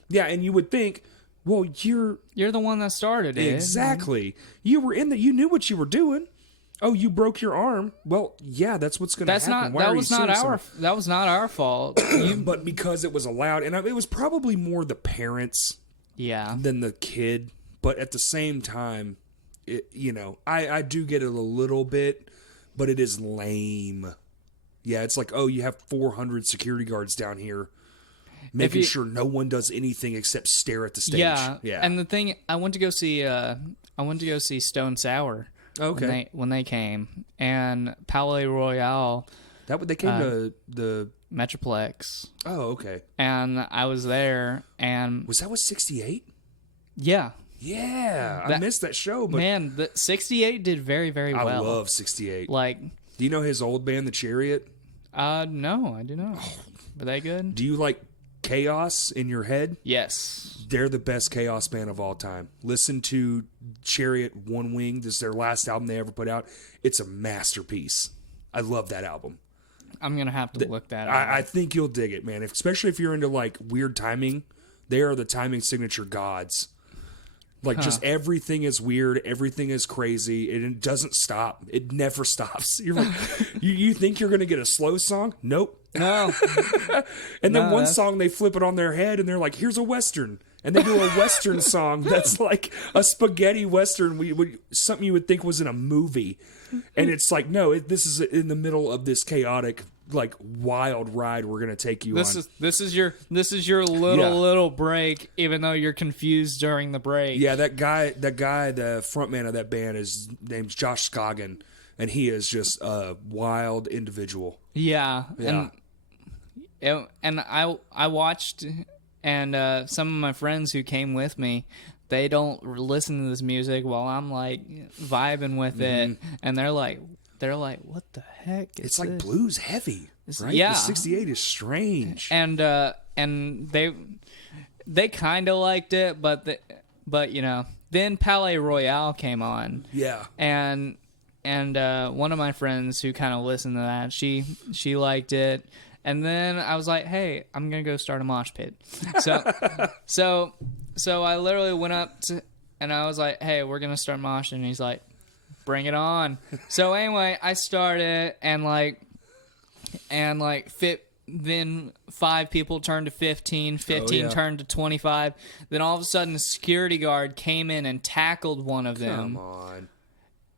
yeah, and you would think, well, you're the one that started it. exactly. You were you knew what you were doing. Oh, you broke your arm. Well, yeah, that's what's going to happen. That was not our fault. But because it was allowed, and it was probably more the parents Yeah. than the kid. But at the same time, you know, I do get it a little bit, but it is lame. Yeah, it's like, oh, you have 400 security guards down here making sure no one does anything except stare at the stage. Yeah. Yeah. And the thing, I went to go see Stone Sour. Okay. When they came, and Palais Royale, They came to the. Metroplex, Oh, okay. and I was there, and Was that 68? yeah, Yeah, I That- missed that show, but man, the 68 did very, very I well. love 68. Like, Do you know his old band, The Chariot? no, I do not. Oh. Were they good? Do you like Chaos in your head? Yes. They're the best Chaos band of all time. Listen to Chariot One Wing. This is their last album they ever put out. It's a masterpiece. I love that album. I'm gonna have to look that up. I think you'll dig it, man. Especially if you're into like weird timing. They are the timing signature gods. Like just everything is weird, everything is crazy, and it doesn't stop. It never stops. You're like, you think you're gonna get a slow song? Nope. No. And then No, one that's- song they flip it on their head, and they're like, "Here's a western," and they do a western song that's like a spaghetti western. Something you would think was in a movie, and it's like, no, this is in the middle of this chaotic like wild ride we're gonna take you on. This is your little break, even though you're confused during the break. Yeah, that guy, the frontman of that band, his name's Josh Scoggin, and he is just a wild individual. Yeah. Yeah. And I watched, and some of my friends who came with me, they don't listen to this music while I'm like vibing with it, and they're like, what the heck? It's like blues heavy, right? Yeah. The 68 is strange. And they kind of liked it, but you know, then Palais Royale came on. Yeah. And one of my friends who kind of listened to that, she liked it. And then I was like, hey, I'm going to go start a mosh pit. So I literally went up to, and I was like, hey, we're going to start moshing. And he's like, bring it on. So anyway, I started, then 5 people turned to 15, 15 turned to 25. Then all of a sudden, a security guard came in and tackled one of them. Come on.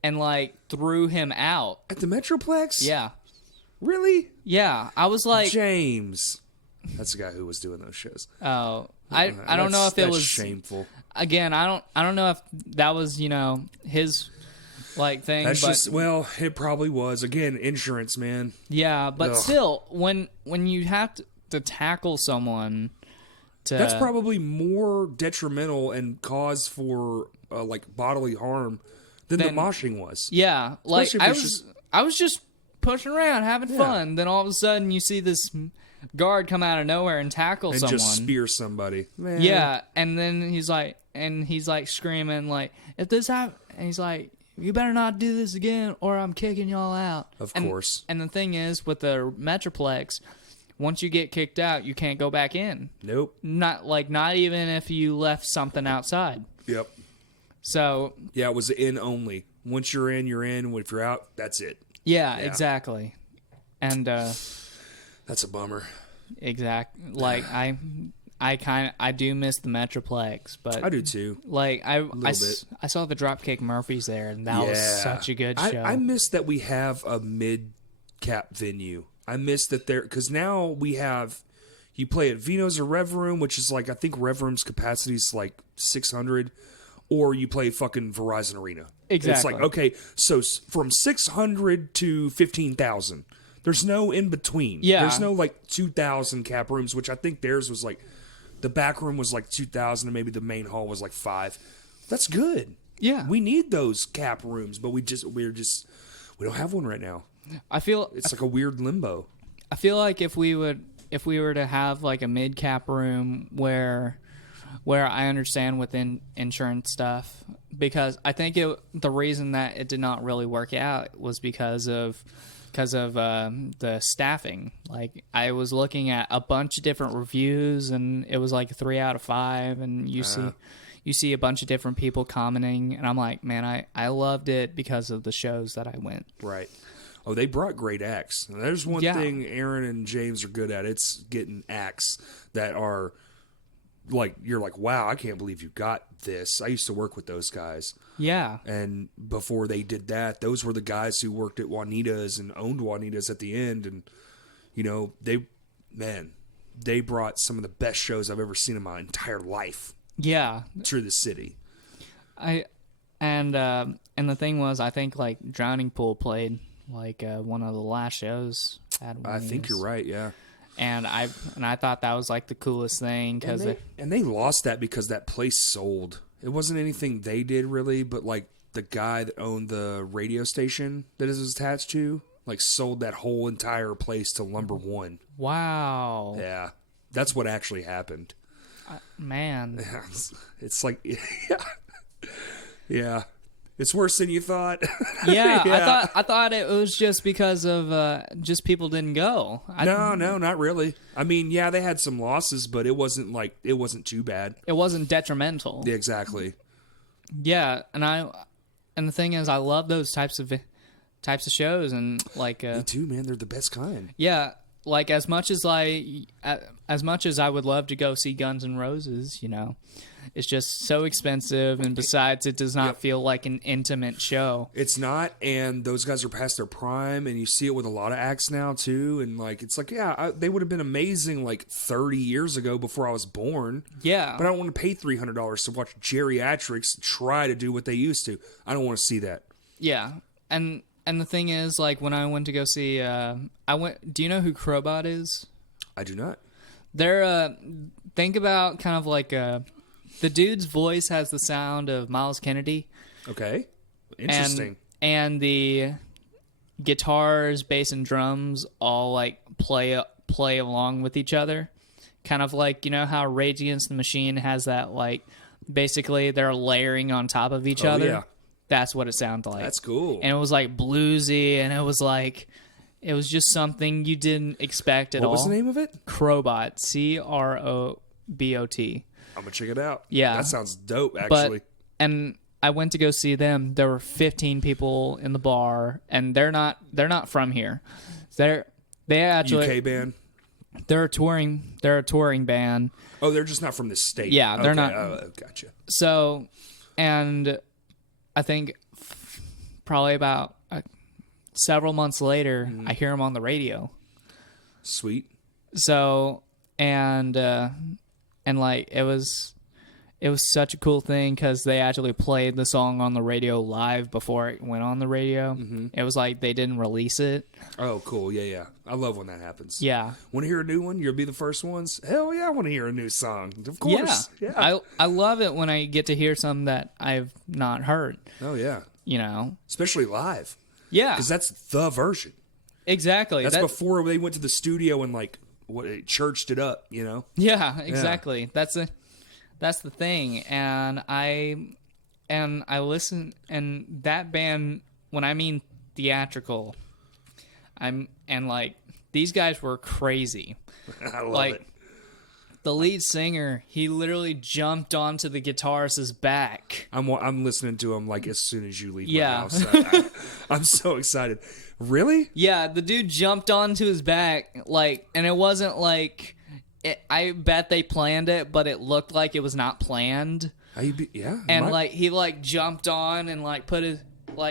And like threw him out. At the Metroplex? Yeah. Really? Yeah. I was like, James. That's the guy who was doing those shows. oh, I don't know if it was shameful. Again, I don't know if that was, you know, his like thing. That's but, just, well, it probably was. Again, insurance, man. yeah, but Ugh. still, when you have to tackle someone, That's probably more detrimental and cause for like bodily harm than the moshing was. yeah, like Especially if I was just pushing around having Yeah. fun. Then all of a sudden, you see this guard come out of nowhere and tackle And someone. just spear somebody. Man. Yeah, and then he's like screaming like, if this happens, and he's like, you better not do this again or I'm kicking y'all out. Of And- course. And the thing is, with the Metroplex, once you get kicked out, you can't go back in. Nope. Not even if you left something outside. Yep. So Yeah, it was in only. Once you're in, you're in. If you're out, that's it. yeah. Yeah. Exactly. And That's a bummer. like I do miss the Metroplex, but I do too. like I bit. I saw the Dropkick Murphys there, and that was such a good show. I miss that we have a mid-cap venue. I miss that there, because now we have, you play at Vino's or Rev Room, which is like, I think Rev Room's capacity is like 600, or you play fucking Verizon Arena. Exactly. It's like, okay, so from 600 to 15,000. There's no in between. Yeah. There's no like 2,000 cap rooms, which I think theirs was like, the back room was like 2,000 and maybe the main hall was like 5. That's good. Yeah. We need those cap rooms, but we don't have one right now. I feel It's like a weird limbo. I feel like if we were to have like a mid cap room where I understand within insurance stuff, because I think the reason that it did not really work out was because of the staffing. Like I was looking at a bunch of different reviews, and it was like a 3 out of 5, and you see a bunch of different people commenting, and I'm like, man, I loved it because of the shows that I went. Right. Oh, they brought great acts. And there's one thing Aaron and James are good at. It's getting acts that are like, you're like, wow, I can't believe you got this. I used to work with those guys. Yeah. And before they did that, those were the guys who worked at Juanita's and owned Juanita's at the end. And, you know, they brought some of the best shows I've ever seen in my entire life. Yeah. To the city. And the thing was, I think like Drowning Pool played like one of the last shows at I think you're right, yeah. And I thought that was like the coolest thing, because and they lost that because that place sold. It wasn't anything they did really, but like the guy that owned the radio station that it was attached to, like sold that whole entire place to Lumber One. Wow. Yeah, that's what actually happened. Man. It's like, yeah. It's worse than you thought. Yeah, I thought it was just because of just people didn't go. No, not really. I mean, yeah, they had some losses, but it wasn't too bad. It wasn't detrimental. Yeah, exactly. Yeah, and the thing is, I love those types of shows, and like Me too, man. They're the best kind. Yeah, like as much as I would love to go see Guns N' Roses, you know, it's just so expensive, and besides, it does not feel like an intimate show. It's not, and those guys are past their prime, and you see it with a lot of acts now too. And like, it's like, yeah, they would have been amazing like 30 years ago before I was born. Yeah, But I don't want to pay $300 to watch geriatrics try to do what they used to. I don't want to see that. yeah, and the thing is, like, when I went to go see, do you know who Crowbot is? I do not. They're think about kind of like the dude's voice has the sound of Miles Kennedy. Okay, interesting. And the guitars, bass, and drums all like play along with each other, kind of like, you know how Rage Against the Machine has that, like, basically they're layering on top of each other. Yeah. That's what it sounded like. That's cool. And it was like bluesy, and it was like, it was just something you didn't expect at all. What was the name of it? Crowbot, Crobot. I'm gonna check it out. Yeah. That sounds dope, actually. And I went to go see them. There were 15 people in the bar, and they're not from here. They actually UK band. they're a touring band. Oh, they're just not from this state. Yeah, they're Okay. not. Oh, gotcha. So, and I think probably about several months later, Mm-hmm. I hear them on the radio. Sweet. So, and like it was such a cool thing because they actually played the song on the radio live before it went on the radio. Mm-hmm. It was like they didn't release it. Oh, cool. Yeah, yeah. I love when that happens. Yeah. Want to hear a new one? You'll be the first ones? Hell yeah, I want to hear a new song. Of course. Yeah. I love it when I get to hear something that I've not heard, Oh, yeah. you know? Especially live. Yeah. Because that's the version. Exactly. That's before they went to the studio and, like, churched it up, you know? Yeah, exactly. That's the thing. And I listen, and that band, when I mean theatrical, like, these guys were crazy. I love Like, it. the lead singer, he literally jumped onto the guitarist's back. I'm listening to them, like, as soon as you leave my Yeah. house. I'm so excited. Really? Yeah, the dude jumped onto his back, like, and it wasn't like, I bet they planned it, but it looked like it was not planned. Yeah. And like he like jumped on and like put his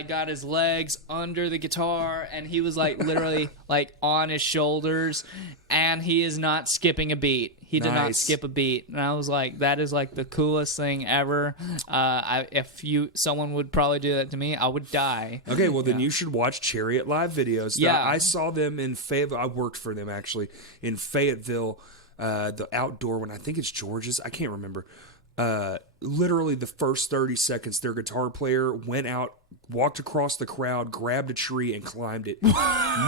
got his legs under the guitar, and he was like literally like on his shoulders, and he is not skipping a beat. He did not Nice. skip a beat, and I was like, that is like the coolest thing ever. If someone would probably do that to me, I would die. Okay, well, then you should watch Chariot live videos. Yeah. I saw them in Fayetteville. I worked for them, actually, in Fayetteville, the outdoor one. I think it's George's. I can't remember. Literally the first 30 seconds, their guitar player went out, walked across the crowd, grabbed a tree, and climbed it.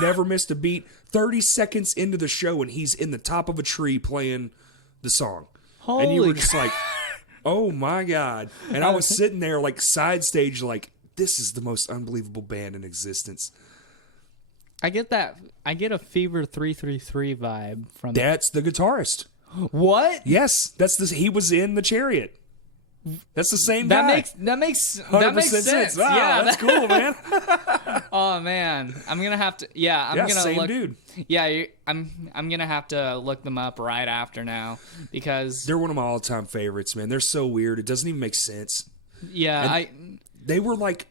Never missed a beat. 30 seconds into the show, and he's in the top of a tree playing the song. And you were just like, oh my God. And I was sitting there like side stage like, this is the most unbelievable band in existence. I get that. I get a Fever 333 vibe from That's the guitarist. What? Yes, he was in the Chariot. That's the same guy. That makes 100% sense. Wow, Yeah, that's cool, man. oh man, I'm gonna have to. Yeah, I'm gonna same look. dude. Yeah, I'm gonna have to look them up right after now because They're one of my all-time favorites, man. They're so weird. It doesn't even make sense. yeah, They were like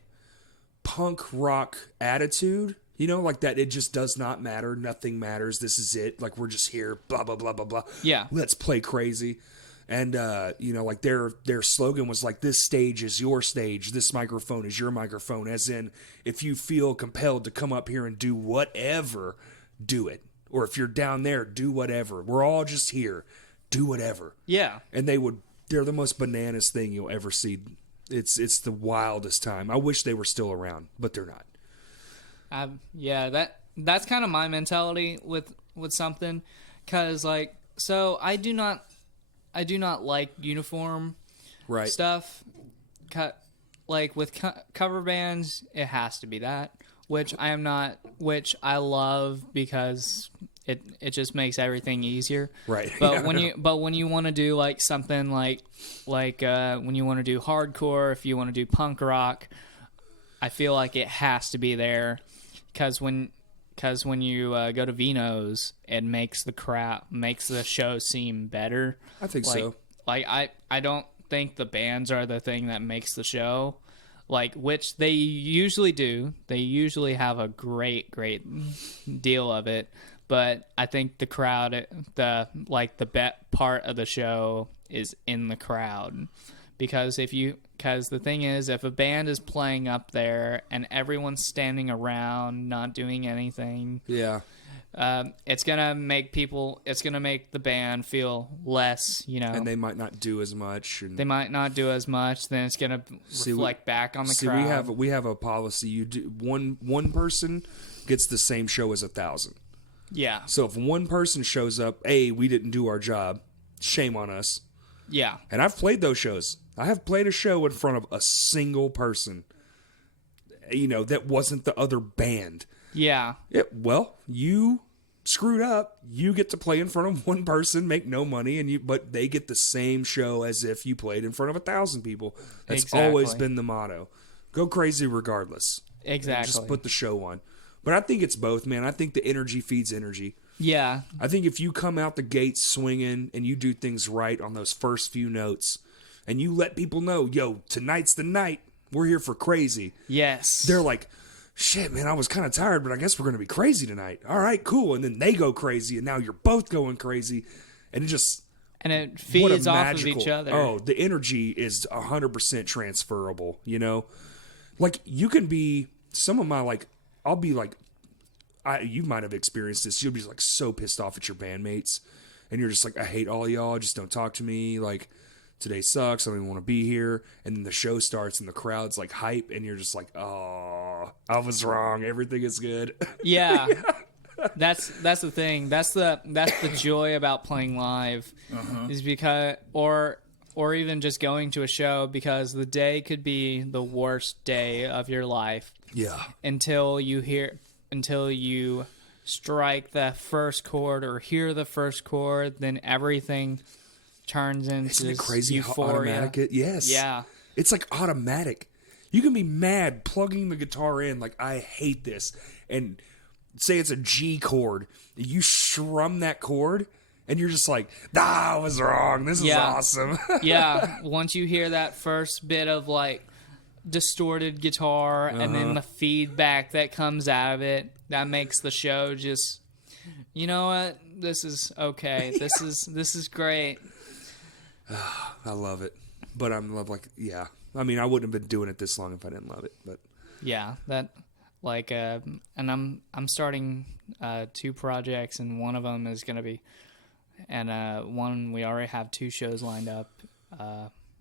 punk rock attitude, you know, like that. It just does not matter. Nothing matters. This is it. Like, we're just here. Blah blah blah blah blah. Yeah. Let's play crazy. And you know, like their slogan was like, "This stage is your stage. This microphone is your microphone." As in, if you feel compelled to come up here and do whatever, do it. Or if you're down there, do whatever. We're all just here. Do whatever. yeah. And they're the most bananas thing you'll ever see. It's the wildest time. I wish they were still around, but they're not. Yeah, that's kind of my mentality with something, because like, so I do not like uniform Right. stuff. Like with cover bands, it has to be that, which I am not, which I love because it just makes everything easier. Right. But Yeah. when you want to do like something like when you want to do hardcore, if you want to do punk rock, I feel like it has to be there, because when you go to Vino's, it makes the show seem better. I think like, so. Like I don't think the bands are the thing that makes the show. Like, which they usually do. They usually have a great deal of it. But I think the crowd, the bet part of the show is in the crowd. Because the thing is, if a band is playing up there and everyone's standing around, not doing anything, Yeah. it's gonna make the band feel less, And they might not do as much. And they might not do as much. Then it's gonna reflect back on the crowd. We have a policy. You do one person gets the same show as 1,000. Yeah. So if one person shows up, we didn't do our job. Shame on us. Yeah. And I've played those shows. I have played a show in front of a single person, that wasn't the other band. Yeah. Well, you screwed up. You get to play in front of one person, make no money, but they get the same show as if you played in front of 1,000 people. That's always been the motto. Go crazy regardless. Exactly. Just put the show on. But I think it's both, man. I think the energy feeds energy. Yeah. I think if you come out the gate swinging and you do things right on those first few notes and you let people know, yo, tonight's the night. We're here for crazy. Yes. They're like, shit, man, I was kind of tired, but I guess we're going to be crazy tonight. All right, cool. And then they go crazy, and now you're both going crazy. And it feeds off of each other. Oh, the energy is 100% transferable, Like, you can be, some of my, like, I'll be like, you might have experienced this. You'll be like so pissed off at your bandmates, and you're just like, I hate all y'all. Just don't talk to me. Like, today sucks. I don't even want to be here. And then the show starts, and the crowd's like hype, and you're just like, oh, I was wrong. Everything is good. Yeah, that's the thing. That's the joy about playing live, is because or even just going to a show, because the day could be the worst day of your life. Yeah. Until you strike the first chord or hear the first chord, then everything turns into Isn't it crazy euphoria. How automatic yes. Yeah. It's like automatic. You can be mad plugging the guitar in, like, I hate this, and say it's a G chord. You strum that chord, and you're just like, I was wrong. This is awesome. Yeah. Once you hear that first bit of, like, distorted guitar and then the feedback that comes out of it, that makes the show just, you know what, this is okay. This is great. I love it, but I mean, I wouldn't have been doing it this long if I didn't love it. But yeah, that, like, and I'm starting 2 projects, and one of them is gonna be, and one we already have 2 shows lined up.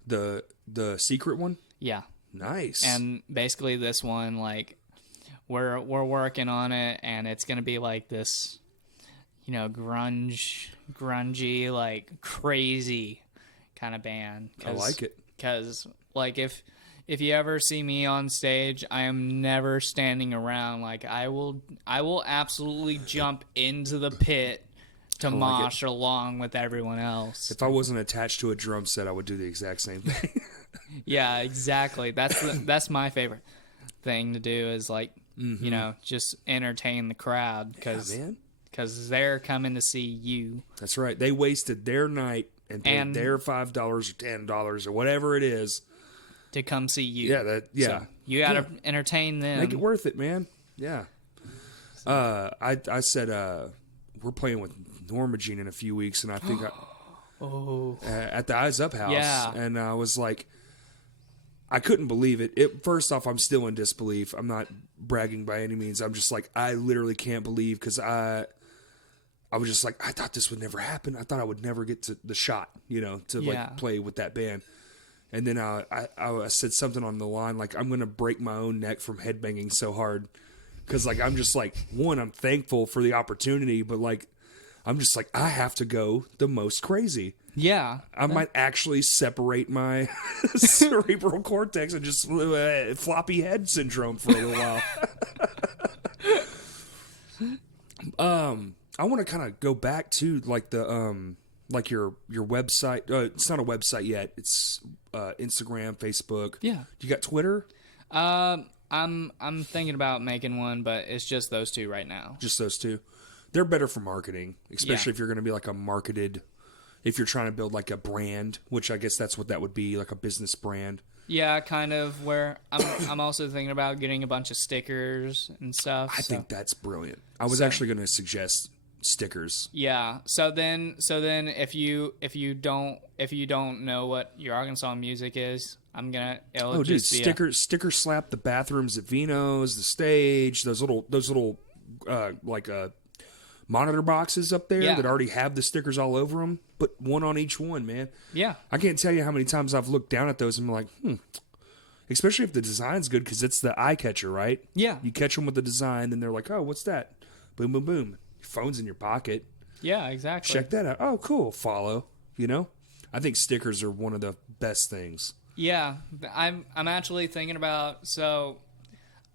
The secret one. Yeah. Nice. And basically this one, like, we're working on it, and it's going to be like this, grungy, like, crazy kind of band. I like it. Because, like, if you ever see me on stage, I am never standing around. Like, I will absolutely jump into the pit to mosh along with everyone else. If I wasn't attached to a drum set, I would do the exact same thing. Yeah, exactly. That's my favorite thing to do, is, like, just entertain the crowd, because they're coming to see you. That's right. They wasted their night and paid their $5 or $10 or whatever it is to come see you. Yeah, So you got to entertain them. Make it worth it, man. Yeah. I said we're playing with Norma Jean in a few weeks, and I think at the Eyes Up house, yeah. And I was like, I couldn't believe it. First off, I'm still in disbelief. I'm not bragging by any means. I'm just like, I literally can't believe, because I was just like, I thought this would never happen. I thought I would never get to the shot, to like play with that band. And then I said something on the line like, I'm going to break my own neck from headbanging so hard. Because, like, I'm just like, one, I'm thankful for the opportunity, but, like, I'm just like, I have to go the most crazy. Yeah. I might actually separate my cerebral cortex and just floppy head syndrome for a little while. I want to kind of go back to, like, the like your website. It's not a website yet. It's Instagram, Facebook. Yeah. You got Twitter? I'm thinking about making one, but it's just those 2 right now. Just those 2. They're better for marketing, especially if you're going to be like a marketed, if you're trying to build like a brand, which I guess that's what that would be, like a business brand. Yeah, kind of where I'm also thinking about getting a bunch of stickers and stuff. I think that's brilliant. I was actually going to suggest stickers. Yeah. So then if you don't know what your Arkansas music is, it'll just be sticker slap the bathrooms at Vino's, the stage, those little monitor boxes up there that already have the stickers all over them. Put one on each one, man. Yeah. I can't tell you how many times I've looked down at those and been like, especially if the design's good, because it's the eye catcher, right? Yeah. You catch them with the design, then they're like, oh, what's that? Boom, boom, boom. Your phone's in your pocket. Yeah, exactly. Check that out. Oh, cool. Follow. You know? I think stickers are one of the best things. Yeah. I'm actually thinking about, so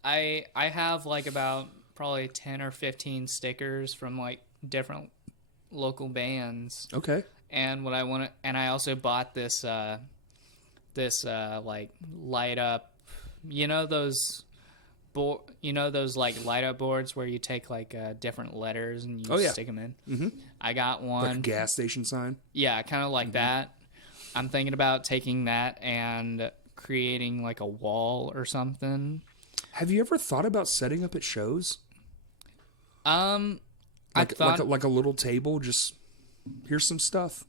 I have like about probably 10 or 15 stickers from like different local bands. Okay. And I also bought this like light up, those like light up boards where you take like different letters and you stick them in. Mm-hmm. I got one. Like a gas station sign? Yeah, kind of like that. I'm thinking about taking that and creating like a wall or something. Have you ever thought about setting up at shows? Like a little table, just here's some stuff,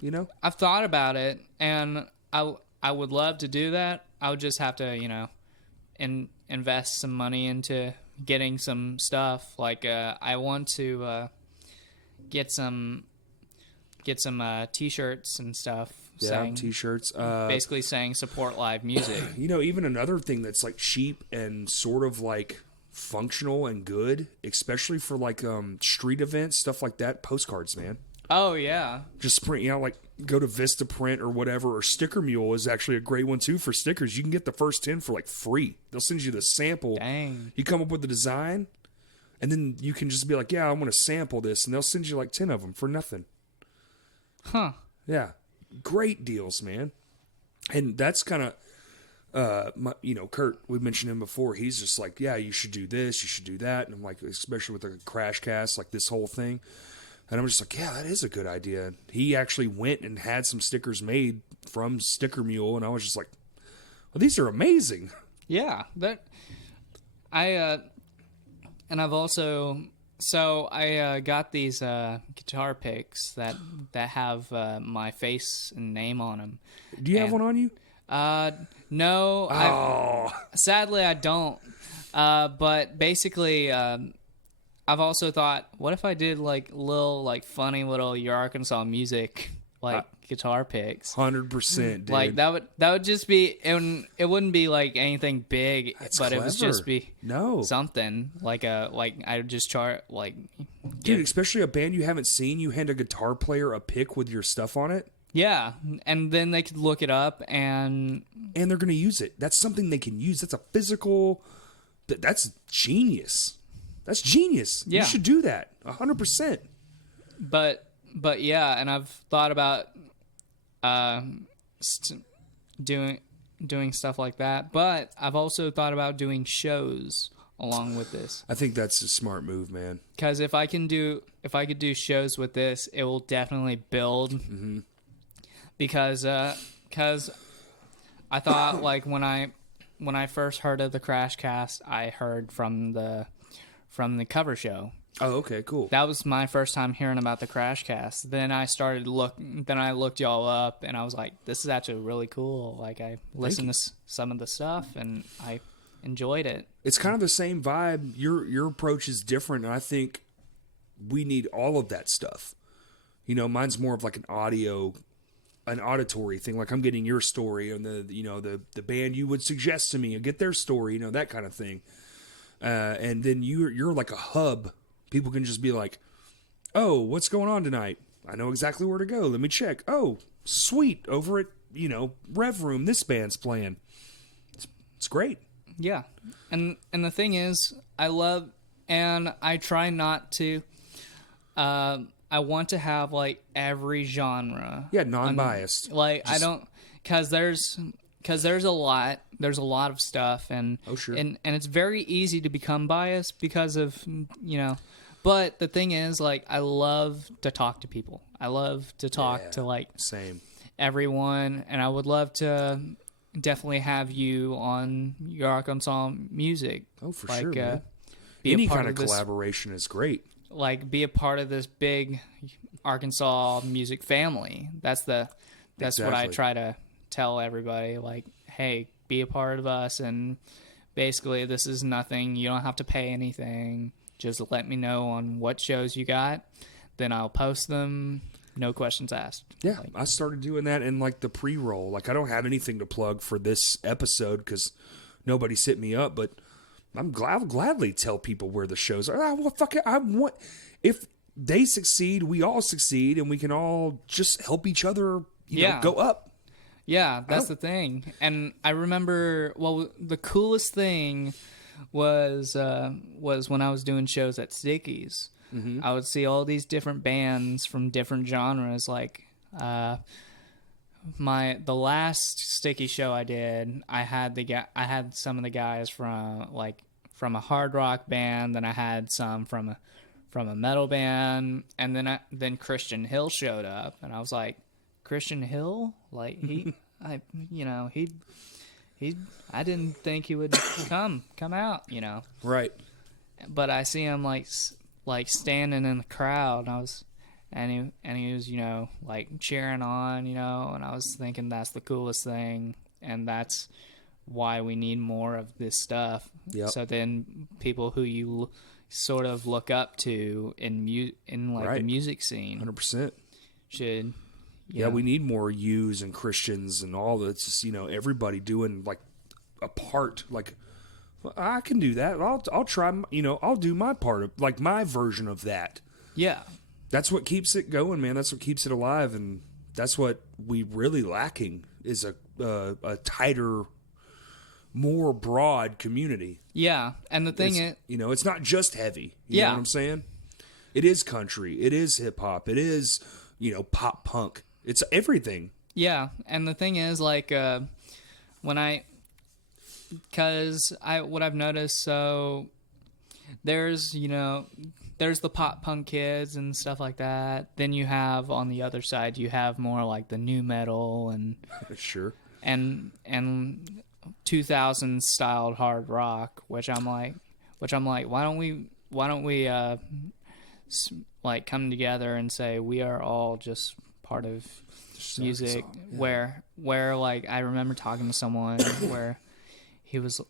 you know? I've thought about it, and I would love to do that. I would just have to, invest some money into getting some stuff. Like I want to get some t-shirts and stuff. Yeah, t-shirts. Basically saying support live music. Even another thing that's like cheap and sort of like functional and good, especially for like street events, stuff like that. Postcards, man. Oh yeah. Just print, like go to Vistaprint or whatever, or Sticker Mule is actually a great one too for stickers. You can get the first 10 for like free. They'll send you the sample. Dang. You come up with the design, and then you can just be like, yeah, I want to sample this, and they'll send you like 10 of them for nothing. Huh. Yeah. Great deals, man. And that's kind of, Kurt, we mentioned him before. He's just like, yeah, you should do this, you should do that. And I'm like, especially with a crash cast, like this whole thing. And I'm just like, yeah, that is a good idea. He actually went and had some stickers made from Sticker Mule. And I was just like, well, these are amazing. Yeah. And I've also, I got these guitar picks that have my face and name on them. Do you have one on you? No. Oh. Sadly, I don't. But basically, I've also thought, what if I did like funny little Your Arkansas Music guitar picks? 100%, dude. Like that would just be, and it wouldn't be like anything big, That's but clever. it would just be something like I would just chart like. Dude, especially a band you haven't seen, you hand a guitar player a pick with your stuff on it. Yeah, and then they could look it up and they're going to use it. That's something they can use. That's a physical. That's genius. That's genius. Yeah. You should do that. 100%. But yeah, and I've thought about doing stuff like that. But I've also thought about doing shows along with this. I think that's a smart move, man. Because if I could do shows with this, it will definitely build. Mm-hmm. Because I thought like when I first heard of the Crash Cast, I heard from the cover show. Oh, okay, cool. That was my first time hearing about the Crash Cast. Then I looked y'all up, and I was like, this is actually really cool. Like I listened to some of the stuff, and I enjoyed it. It's kind of the same vibe. Your approach is different, and I think we need all of that stuff. Mine's more of like an auditory thing. Like I'm getting your story and the band you would suggest to me and get their story, that kind of thing. And then you're like a hub. People can just be like, oh, what's going on tonight? I know exactly where to go. Let me check. Oh, sweet. Over at, Rev Room, this band's playing. It's great. Yeah. And the thing is, I try not to, I want to have like every genre. Yeah, non-biased. I don't, cause there's a lot of stuff, and oh sure, and it's very easy to become biased because of But the thing is, like, I love to talk to people. I love to talk to, like, same. everyone, and I would love to definitely have you on your Arkansas music. Oh, for like, sure, man. Be Any a part kind of this, collaboration is great. like, be a part of this big Arkansas music family. That's what I Exactly. try to tell everybody. Like, hey, be a part of us, and basically, this is nothing. You don't have to pay anything. Just let me know on what shows you got, then I'll post them. No questions asked. Yeah, Like, I started doing that in like the pre-roll. Like I don't have anything to plug for this episode because nobody's hit me up, but I'll gladly tell people where the shows are. Well, fuck it, I want if they succeed, we all succeed, and we can all just help each other. You know, go up. Yeah, that's the thing. And I remember, well, the coolest thing was when I was doing shows at Stickies. Mm-hmm. I would see all these different bands from different genres. Like the last Sticky show I did, I had some of the guys from a hard rock band, then I had some from a metal band, and then Christian Hill showed up, and I was like, Christian Hill, like I didn't think he would come out, you know. Right. But I see him like standing in the crowd, and he was, you know, like cheering on, you know, and I was thinking that's the coolest thing, and that's why we need more of this stuff. Yep. So then people who you sort of look up to in the music scene 100%. should. Yeah, we need more yous and Christians and all that. It's just, you know, everybody doing like a part. Like, well, I can do that. I'll try. You know, I'll do my part of like my version of that. Yeah. That's what keeps it going, man. That's what keeps it alive, and that's what we really lacking is a tighter, more broad community. Yeah, and the thing is, you know, it's not just heavy. You know what I'm saying? It is country. It is hip hop. It is, you know, pop punk. It's everything. Yeah, and the thing is, like, what I've noticed, so there's the pop punk kids and stuff like that. Then you have on the other side, you have more like the new metal and Sure. and 2000s styled hard rock, which I'm like, why don't we like come together and say we are all just part of music. Where like I remember talking to someone where he was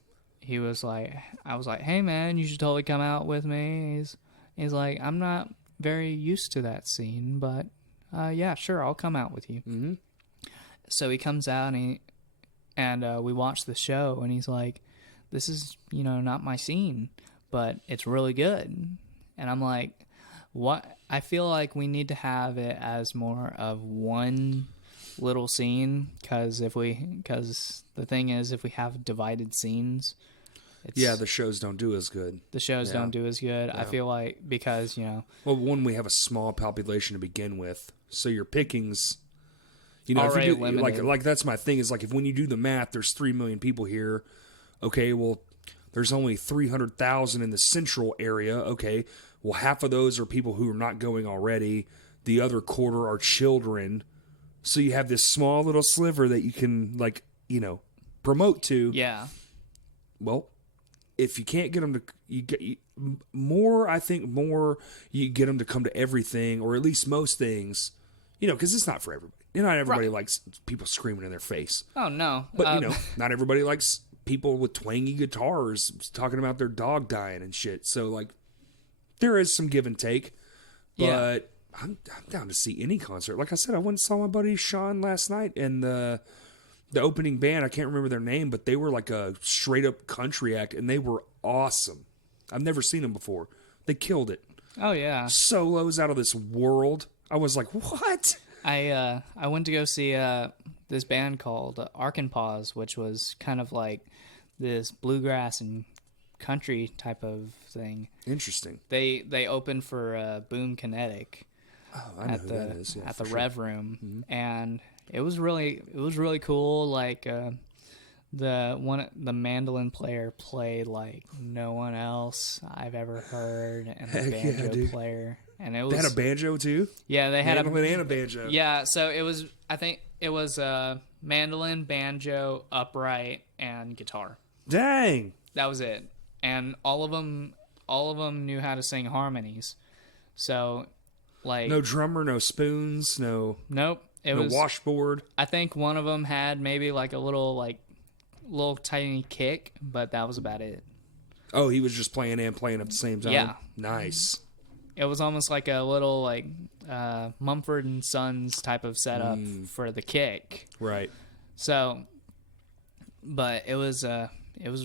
like, I was like, hey man, you should totally come out with me. He's like, I'm not very used to that scene, but yeah, sure, I'll come out with you. Mm-hmm. So he comes out and we watch the show, and he's like, this is, you know, not my scene, but it's really good. And I'm like, what? I feel like we need to have it as more of one little scene, because the thing is, if we have divided scenes, the shows don't do as good. The shows don't do as good. I feel like, because, you know, well, one, we have a small population to begin with, so your pickings, you know, already if you do, limited. like that's my thing is like, if when you do the math, there's 3 million people here. Okay, well, there's only 300,000 in the central area. Okay, well, half of those are people who are not going already. The other quarter are children. So you have this small little sliver that you can, like, you know, promote to. Yeah. Well, if you can't get them to, I think more you get them to come to everything, or at least most things, you know, because it's not for everybody. You know, not everybody likes people screaming in their face. Oh, no. But, you know, not everybody likes people with twangy guitars talking about their dog dying and shit. So, like, there is some give and take. But I'm down to see any concert. Like I said, I went and saw my buddy Sean last night, and the opening band, I can't remember their name, but they were like a straight up country act, and they were awesome. I've never seen them before. They killed it. Oh, yeah. Solos out of this world. I was like, what? I went to go see this band called Arkansas, which was kind of like this bluegrass and country type of thing. Interesting. They opened for Boom Kinetic at the Rev Room, and it was really cool. Like the mandolin player played like no one else I've ever heard, and the Heck yeah, banjo dude. player, and it They had a was banjo too. yeah, they had Mandolin and a banjo. yeah. So it was, I think it was mandolin, banjo, upright, and guitar. Dang. That was it, and all of them knew how to sing harmonies. So like No drummer, no spoons, no nope, it no was washboard. I think one of them had maybe like a little tiny kick, but that was about it. Oh, he was just playing and playing at the same time. Yeah. Nice. It was almost like a little like Mumford and Sons type of setup for the kick. Right. So, but it was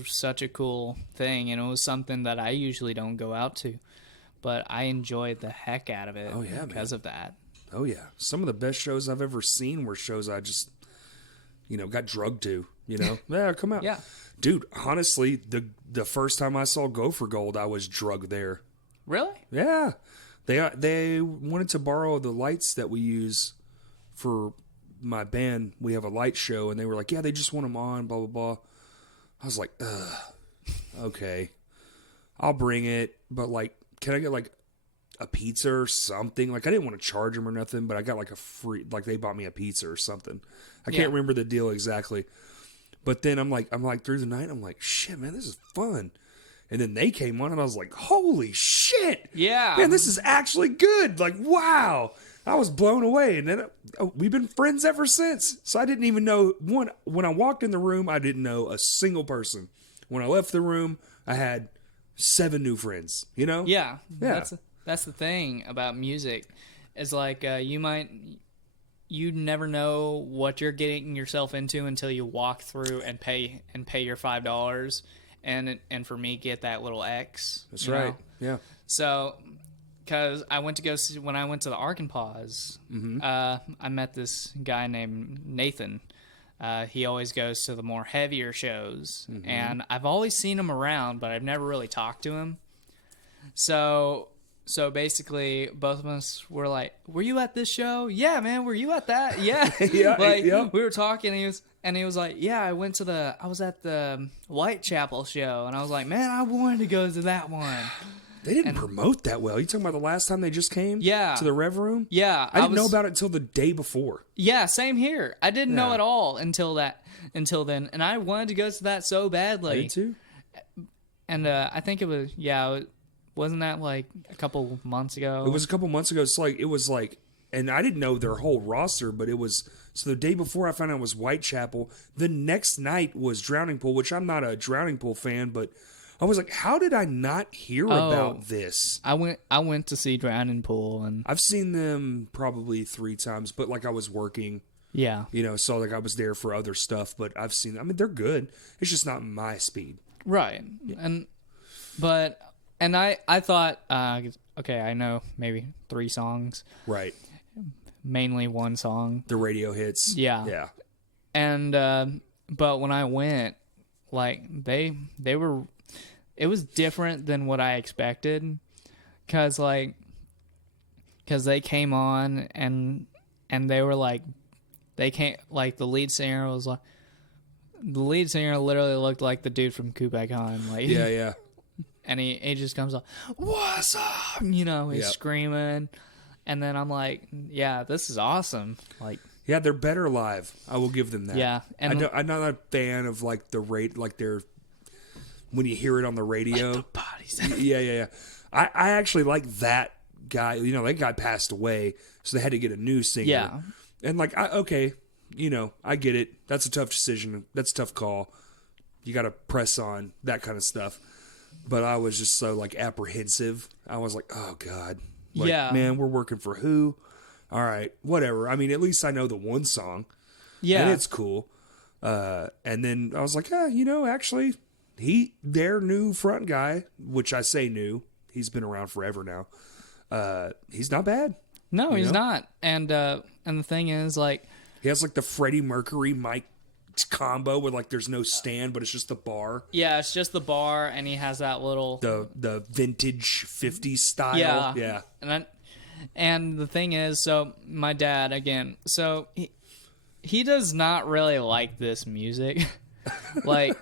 such a cool thing, and it was something that I usually don't go out to, but I enjoyed the heck out of it. Oh, yeah, because of that. Oh yeah. Some of the best shows I've ever seen were shows I just, got drugged to. Yeah, come out. Yeah. Dude, honestly, the first time I saw Go for Gold, I was drugged there. Really? Yeah, they wanted to borrow the lights that we use for my band. We have a light show, and they were like, "Yeah, they just want them on." Blah blah blah. I was like, "Ugh, okay, I'll bring it, but like, can I get like a pizza or something?" Like, I didn't want to charge them or nothing, but I got like a free, like they bought me a pizza or something. I can't remember the deal exactly, but then I'm like through the night, I'm like, shit, man, this is fun. And then they came on, and I was like, holy shit. Yeah. Man, this is actually good. Like, wow. I was blown away. And then we've been friends ever since. So I didn't even know, when I walked in the room, I didn't know a single person. When I left the room, I had 7 new friends, Yeah. Yeah. That's the thing about music. Is like you never know what you're getting yourself into until you walk through and pay your $5. And for me, get that little X. That's right. know? Yeah. So, because I went to go see, when I went to the Ark and Pause, I met this guy named Nathan. He always goes to the more heavier shows, and I've always seen him around, but I've never really talked to him. So basically, both of us were like, "Were you at this show? Yeah, man. Were you at that? Yeah, Yeah. We were talking, and he was like, "Yeah, I was at the Whitechapel show," and I was like, "Man, I wanted to go to that one." They didn't promote that well. You talking about the last time they just came? Yeah. To the Rev Room? Yeah, I didn't know about it until the day before. Yeah, same here. I didn't know Yeah. at all until then, and I wanted to go to that so badly. I did too. And I think it was wasn't that like a couple months ago? It was a couple months ago. It was like, and I didn't know their whole roster, but it was, so the day before I found out it was Whitechapel. The next night was Drowning Pool, which I'm not a Drowning Pool fan, but I was like, how did I not hear about this? I went to see Drowning Pool, and I've seen them probably 3 times, but like I was working, yeah, so like I was there for other stuff, but I've seen, I mean, they're good. It's just not my speed. right. And I thought, okay, I know maybe 3 songs, Right. mainly one song. The radio hits. Yeah. Yeah. And but when I went, like they were, it was different than what I expected, cause they came on and they were like, they came, like the lead singer literally looked like the dude from Kublai Khan, like Yeah. and he just comes up, "What's up?" He's Yep. screaming, and then I'm like, yeah, this is awesome, like. Yeah, they're better live. I will give them that. Yeah, and I'm not a fan of like the rate, like their, when you hear it on the radio. the bodies. Yeah. I actually like that guy. That guy passed away, so they had to get a new singer. Yeah. And like, okay, I get it. That's a tough decision. That's a tough call. You got to press on, that kind of stuff. But I was just so like apprehensive. I was like, oh God. Like, Yeah. Man, we're working for who? All right, whatever. I mean, at least I know the one song. Yeah. And it's cool. And then I was like, actually, their new front guy, which I say new, he's been around forever now. He's not bad. No, he's know? not. And the thing is, like, He has like the Freddie Mercury mic combo where like there's no stand, but it's just the bar. yeah, it's just the bar, and he has that little The vintage 50s style. Yeah. And the thing is, so my dad again, so he does not really like this music. Like,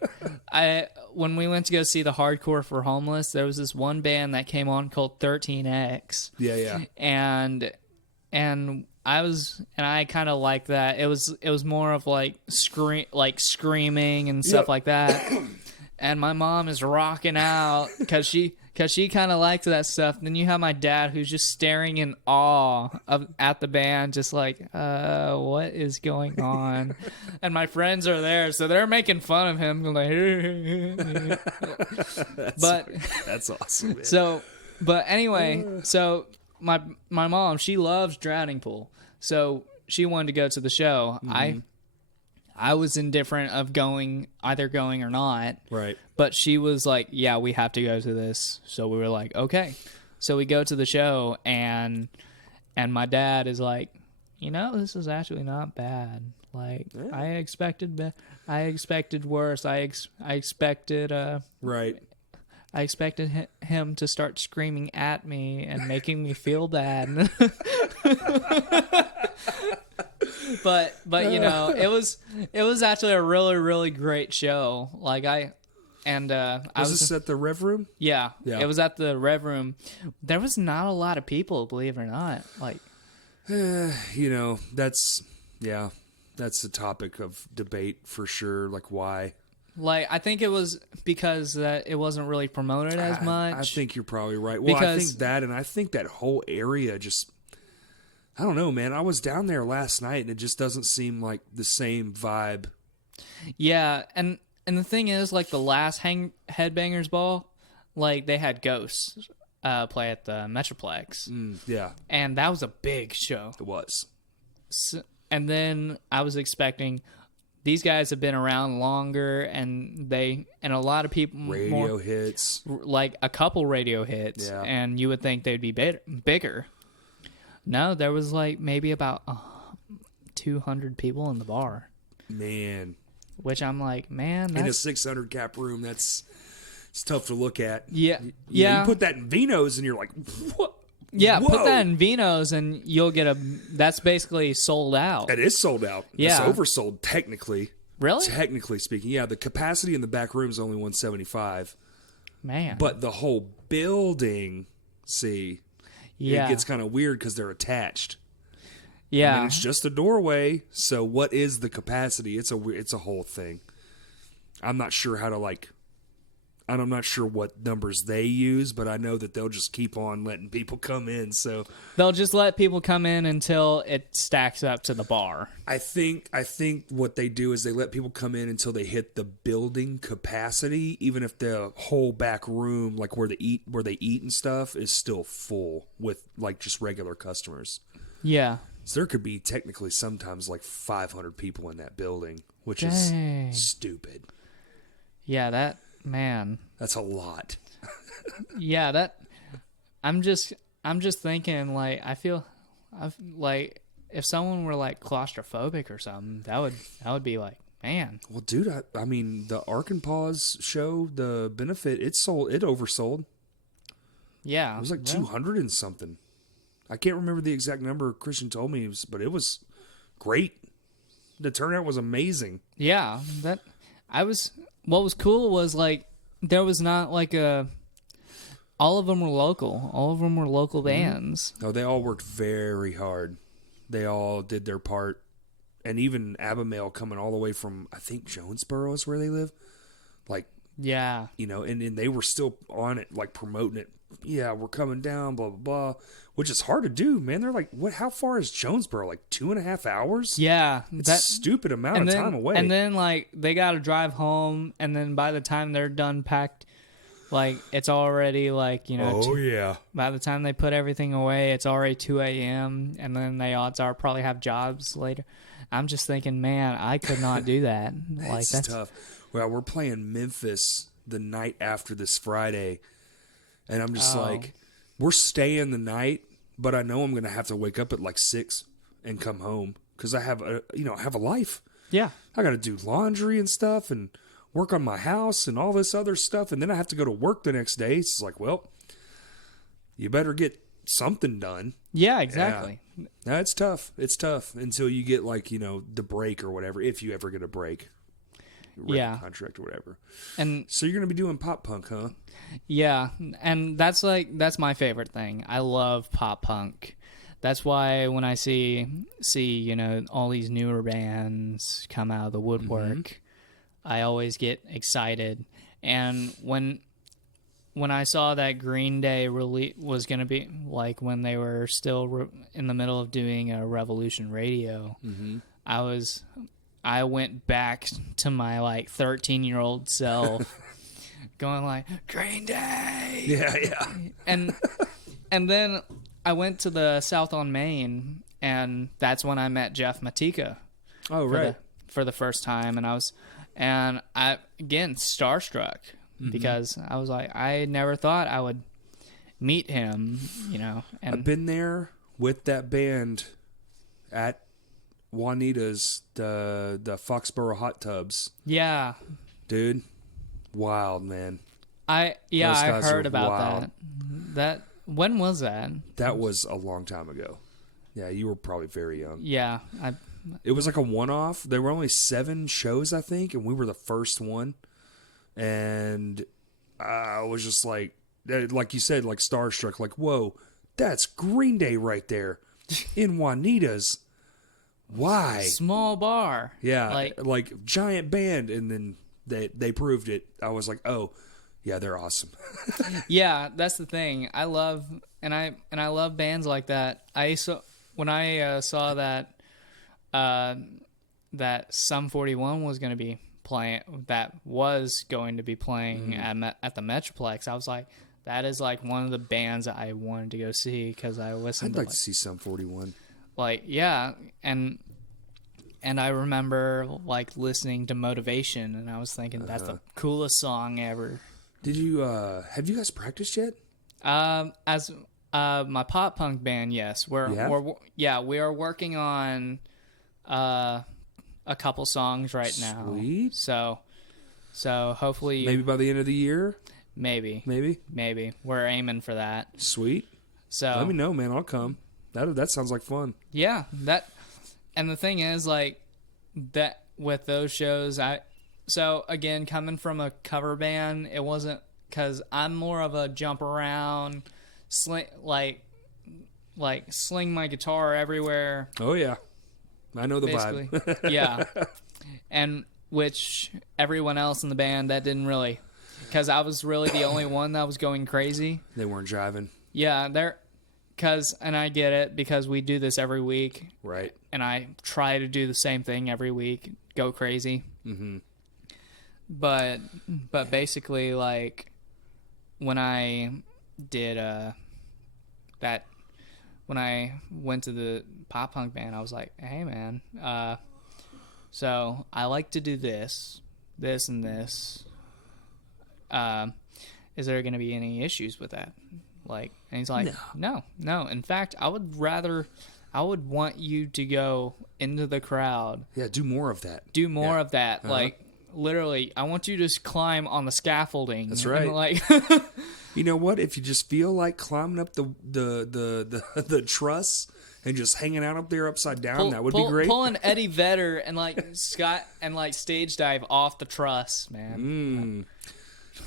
when we went to go see the Hardcore for Homeless, there was this one band that came on called 13X. Yeah. And I kind of like that. It was more of like screaming and stuff like that. And my mom is rocking out because she kind of likes that stuff. Then you have my dad who's just staring in awe at the band, just like, what is going on? And my friends are there, so they're making fun of him. Like, That's awesome, man. So, but anyway, so my mom, she loves drowning pool, so she wanted to go to the show. Mm-hmm. I was indifferent of either going or not. Right. But she was like, yeah, we have to go to this. So we were like, okay. So we go to the show, and my dad is like, this is actually not bad. Like, yeah. I expected worse. I expected right. I expected him to start screaming at me and making me feel bad. But it was actually a really, really great show. Like I was this at the Rev Room? Yeah. It was at the Rev Room. There was not a lot of people, believe it or not. Like, that's the topic of debate for sure. Like, why? Like, I think it was because that it wasn't really promoted as much. I think you're probably right. Well, I think that, and I think that whole area just, I don't know, man. I was down there last night, and it just doesn't seem like the same vibe. Yeah, and the thing is, like, the last Headbangers Ball, like, they had Ghosts play at the Metroplex. Yeah. And that was a big show. It was. So, and then I was expecting... These guys have been around longer, and a lot of people radio hits, like a couple radio hits, and you would think they'd be bigger. No, there was like maybe about 200 people in the bar. Man, which I'm like, man, in a 600 cap room, it's tough to look at. Yeah, You put that in Vino's, and you're like, what? Yeah, Whoa. Put that in Vino's and you'll get that's basically sold out. It is sold out. Yeah. It's oversold technically. Really? Technically speaking. Yeah, the capacity in the back room is only 175. Man. But the whole building, it gets kind of weird because they're attached. Yeah. I mean, it's just a doorway, so what is the capacity? It's a whole thing. I'm not sure how to I'm not sure what numbers they use, but I know that they'll just keep on letting people come in. So they'll just let people come in until it stacks up to the bar. I think what they do is they let people come in until they hit the building capacity, even if the whole back room, like where they eat and stuff, is still full with like just regular customers. Yeah. So there could be technically sometimes like 500 people in that building, which is stupid. Yeah, man, that's a lot. Yeah, I'm just thinking, like, like if someone were like claustrophobic or something, that would be like, man. Well, dude, I mean, the Ark and Paws show, the Benefit, it oversold. Yeah, it was like 200 and something. I can't remember the exact number Christian told me, but it was great. The turnout was amazing. Yeah, what was cool was, like, there was not like all of them were local. All of them were local bands. Oh, they all worked very hard. They all did their part. And even Abimail coming all the way from, I think, Jonesboro is where they live. Like, yeah. And they were still on it, like, promoting it. Yeah, we're coming down, blah, blah, blah. Which is hard to do, man. They're like, how far is Jonesboro? Like 2.5 hours? Yeah. It's a stupid amount of time away. And then, like, they got to drive home, and then by the time they're done packed, like, it's already, like, Oh, yeah. By the time they put everything away, it's already 2 a.m., and then they odds are probably have jobs later. I'm just thinking, man, I could not do that. Like, that's tough. Well, we're playing Memphis the night after this Friday, and I'm just like, we're staying the night, but I know I'm going to have to wake up at like 6 and come home because I have a life. Yeah. I got to do laundry and stuff and work on my house and all this other stuff, and then I have to go to work the next day. It's like, well, you better get something done. Yeah, exactly. Yeah. No, it's tough. It's tough until you get, like, the break or whatever, if you ever get a break. Yeah. contract or whatever. And So you're going to be doing pop punk, huh? yeah, and that's my favorite thing. I love pop punk. That's why when I see all these newer bands come out of the woodwork, I always get excited. And when I saw that Green Day was going to be like when they were still in the middle of doing a Revolution Radio, I went back to my 13-year-old self, going like Green Day. Yeah. And then I went to the South on Main, and that's when I met Jeff Matika. Oh, right. For the first time, and I again starstruck because I was like, I never thought I would meet him, And I've been there with that band at Juanita's, the Foxborough Hot Tubs. Yeah, Dude, wild, man. I Those guys heard are about wild. that. When was that? That was a long time ago. Yeah, you were probably very young. Yeah, It was like a one-off. There were only 7 shows, I think, and we were the first one. And I was just like you said, like starstruck, like, whoa, that's Green Day right there in Juanita's. Why? small bar. Yeah, like giant band, and then they proved it. I was like, oh, yeah, they're awesome. Yeah, that's the thing. I love bands like that. When I saw that that Sum 41 was going to be playing, at the Metroplex, I was like, that is like one of the bands that I wanted to go see because I listened. I'd like to see Sum 41. Yeah, and I remember listening to Motivation, and I was thinking that's the coolest song ever. Did you have you guys practiced yet? As my pop punk band, yes, we are working on a couple songs right now. Sweet. So hopefully Maybe by the end of the year. maybe we're aiming for that. Sweet. So Let me know, man. I'll come. That sounds like fun. yeah, and the thing is that with those shows, again, coming from a cover band, it wasn't because I'm more of a jump around, sling my guitar everywhere. Oh yeah, I know the Basically, vibe. yeah, and which everyone else in the band that didn't really, because I was really the only one that was going crazy. They weren't jiving. Yeah, and I get it because we do this every week, Right. and I try to do the same thing every week, go crazy. Mm-hmm. But basically, when I did when I went to the pop punk band, I was like, hey man, so I like to do this, and this. Is there going to be any issues with that? And he's like, no. In fact, I would want you to go into the crowd. Yeah, do more of that. Of that. Literally, I want you to just climb on the scaffolding. That's right. And You know what? If you just feel like climbing up the truss and just hanging out up there upside down, that would be great. Pull an Eddie Vedder and Scott and stage dive off the truss, man.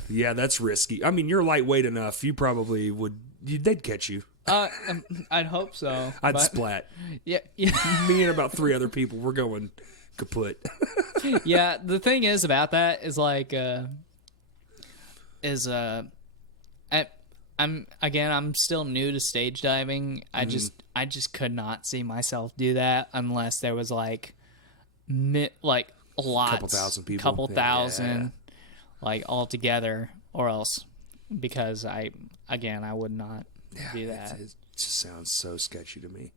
Yeah, that's risky. I mean, you're lightweight enough. You probably would. They'd catch you. I'd hope so. I'd splat. Yeah. Me and about 3 other people, we're going kaput. Yeah. The thing is about that is I'm still new to stage diving. I just could not see myself do that unless there was lots, Couple thousand people. couple thousand, all together, or else because I would not do that. It just sounds so sketchy to me.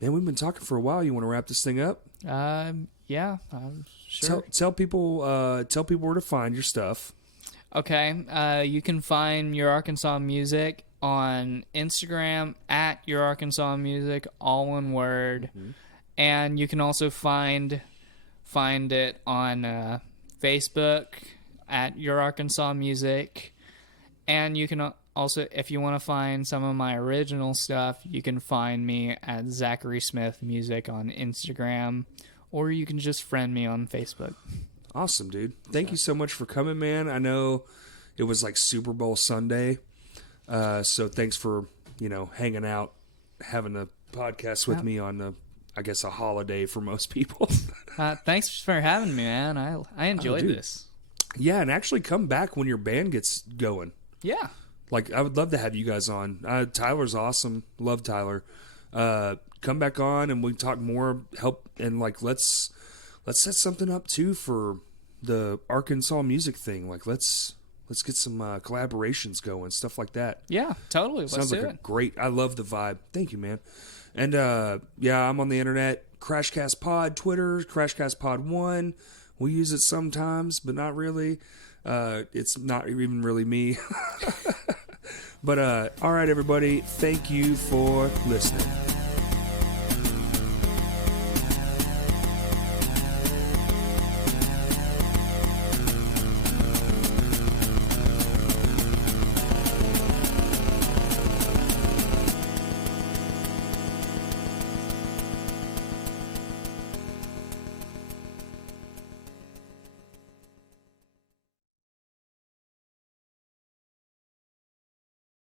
Man, we've been talking for a while. You want to wrap this thing up? Yeah, sure. Tell people where to find your stuff. Okay, you can find Your Arkansas Music on Instagram at Your Arkansas Music, all one word, and you can also find it on Facebook at Your Arkansas Music, and you can also, if you want to find some of my original stuff, you can find me at Zachary Smith Music on Instagram, or you can just friend me on Facebook. Awesome, dude. Thank you so much for coming, man. I know it was like Super Bowl Sunday, so thanks for hanging out, having a podcast with me on I guess a holiday for most people. Thanks for having me, man. I enjoyed this. Yeah, and actually come back when your band gets going. Yeah. Like, I would love to have you guys on. Tyler's awesome. Love Tyler. Come back on and we can talk more. Help and like let's set something up too for the Arkansas music thing. Like let's get some collaborations going, stuff like that. Yeah, totally. Sounds like a great. I love the vibe. Thank you, man. And yeah, I'm on the internet. Crashcast Pod, Twitter, Crashcast Pod 1. We use it sometimes, but not really. It's not even really me. But all right, everybody. Thank you for listening.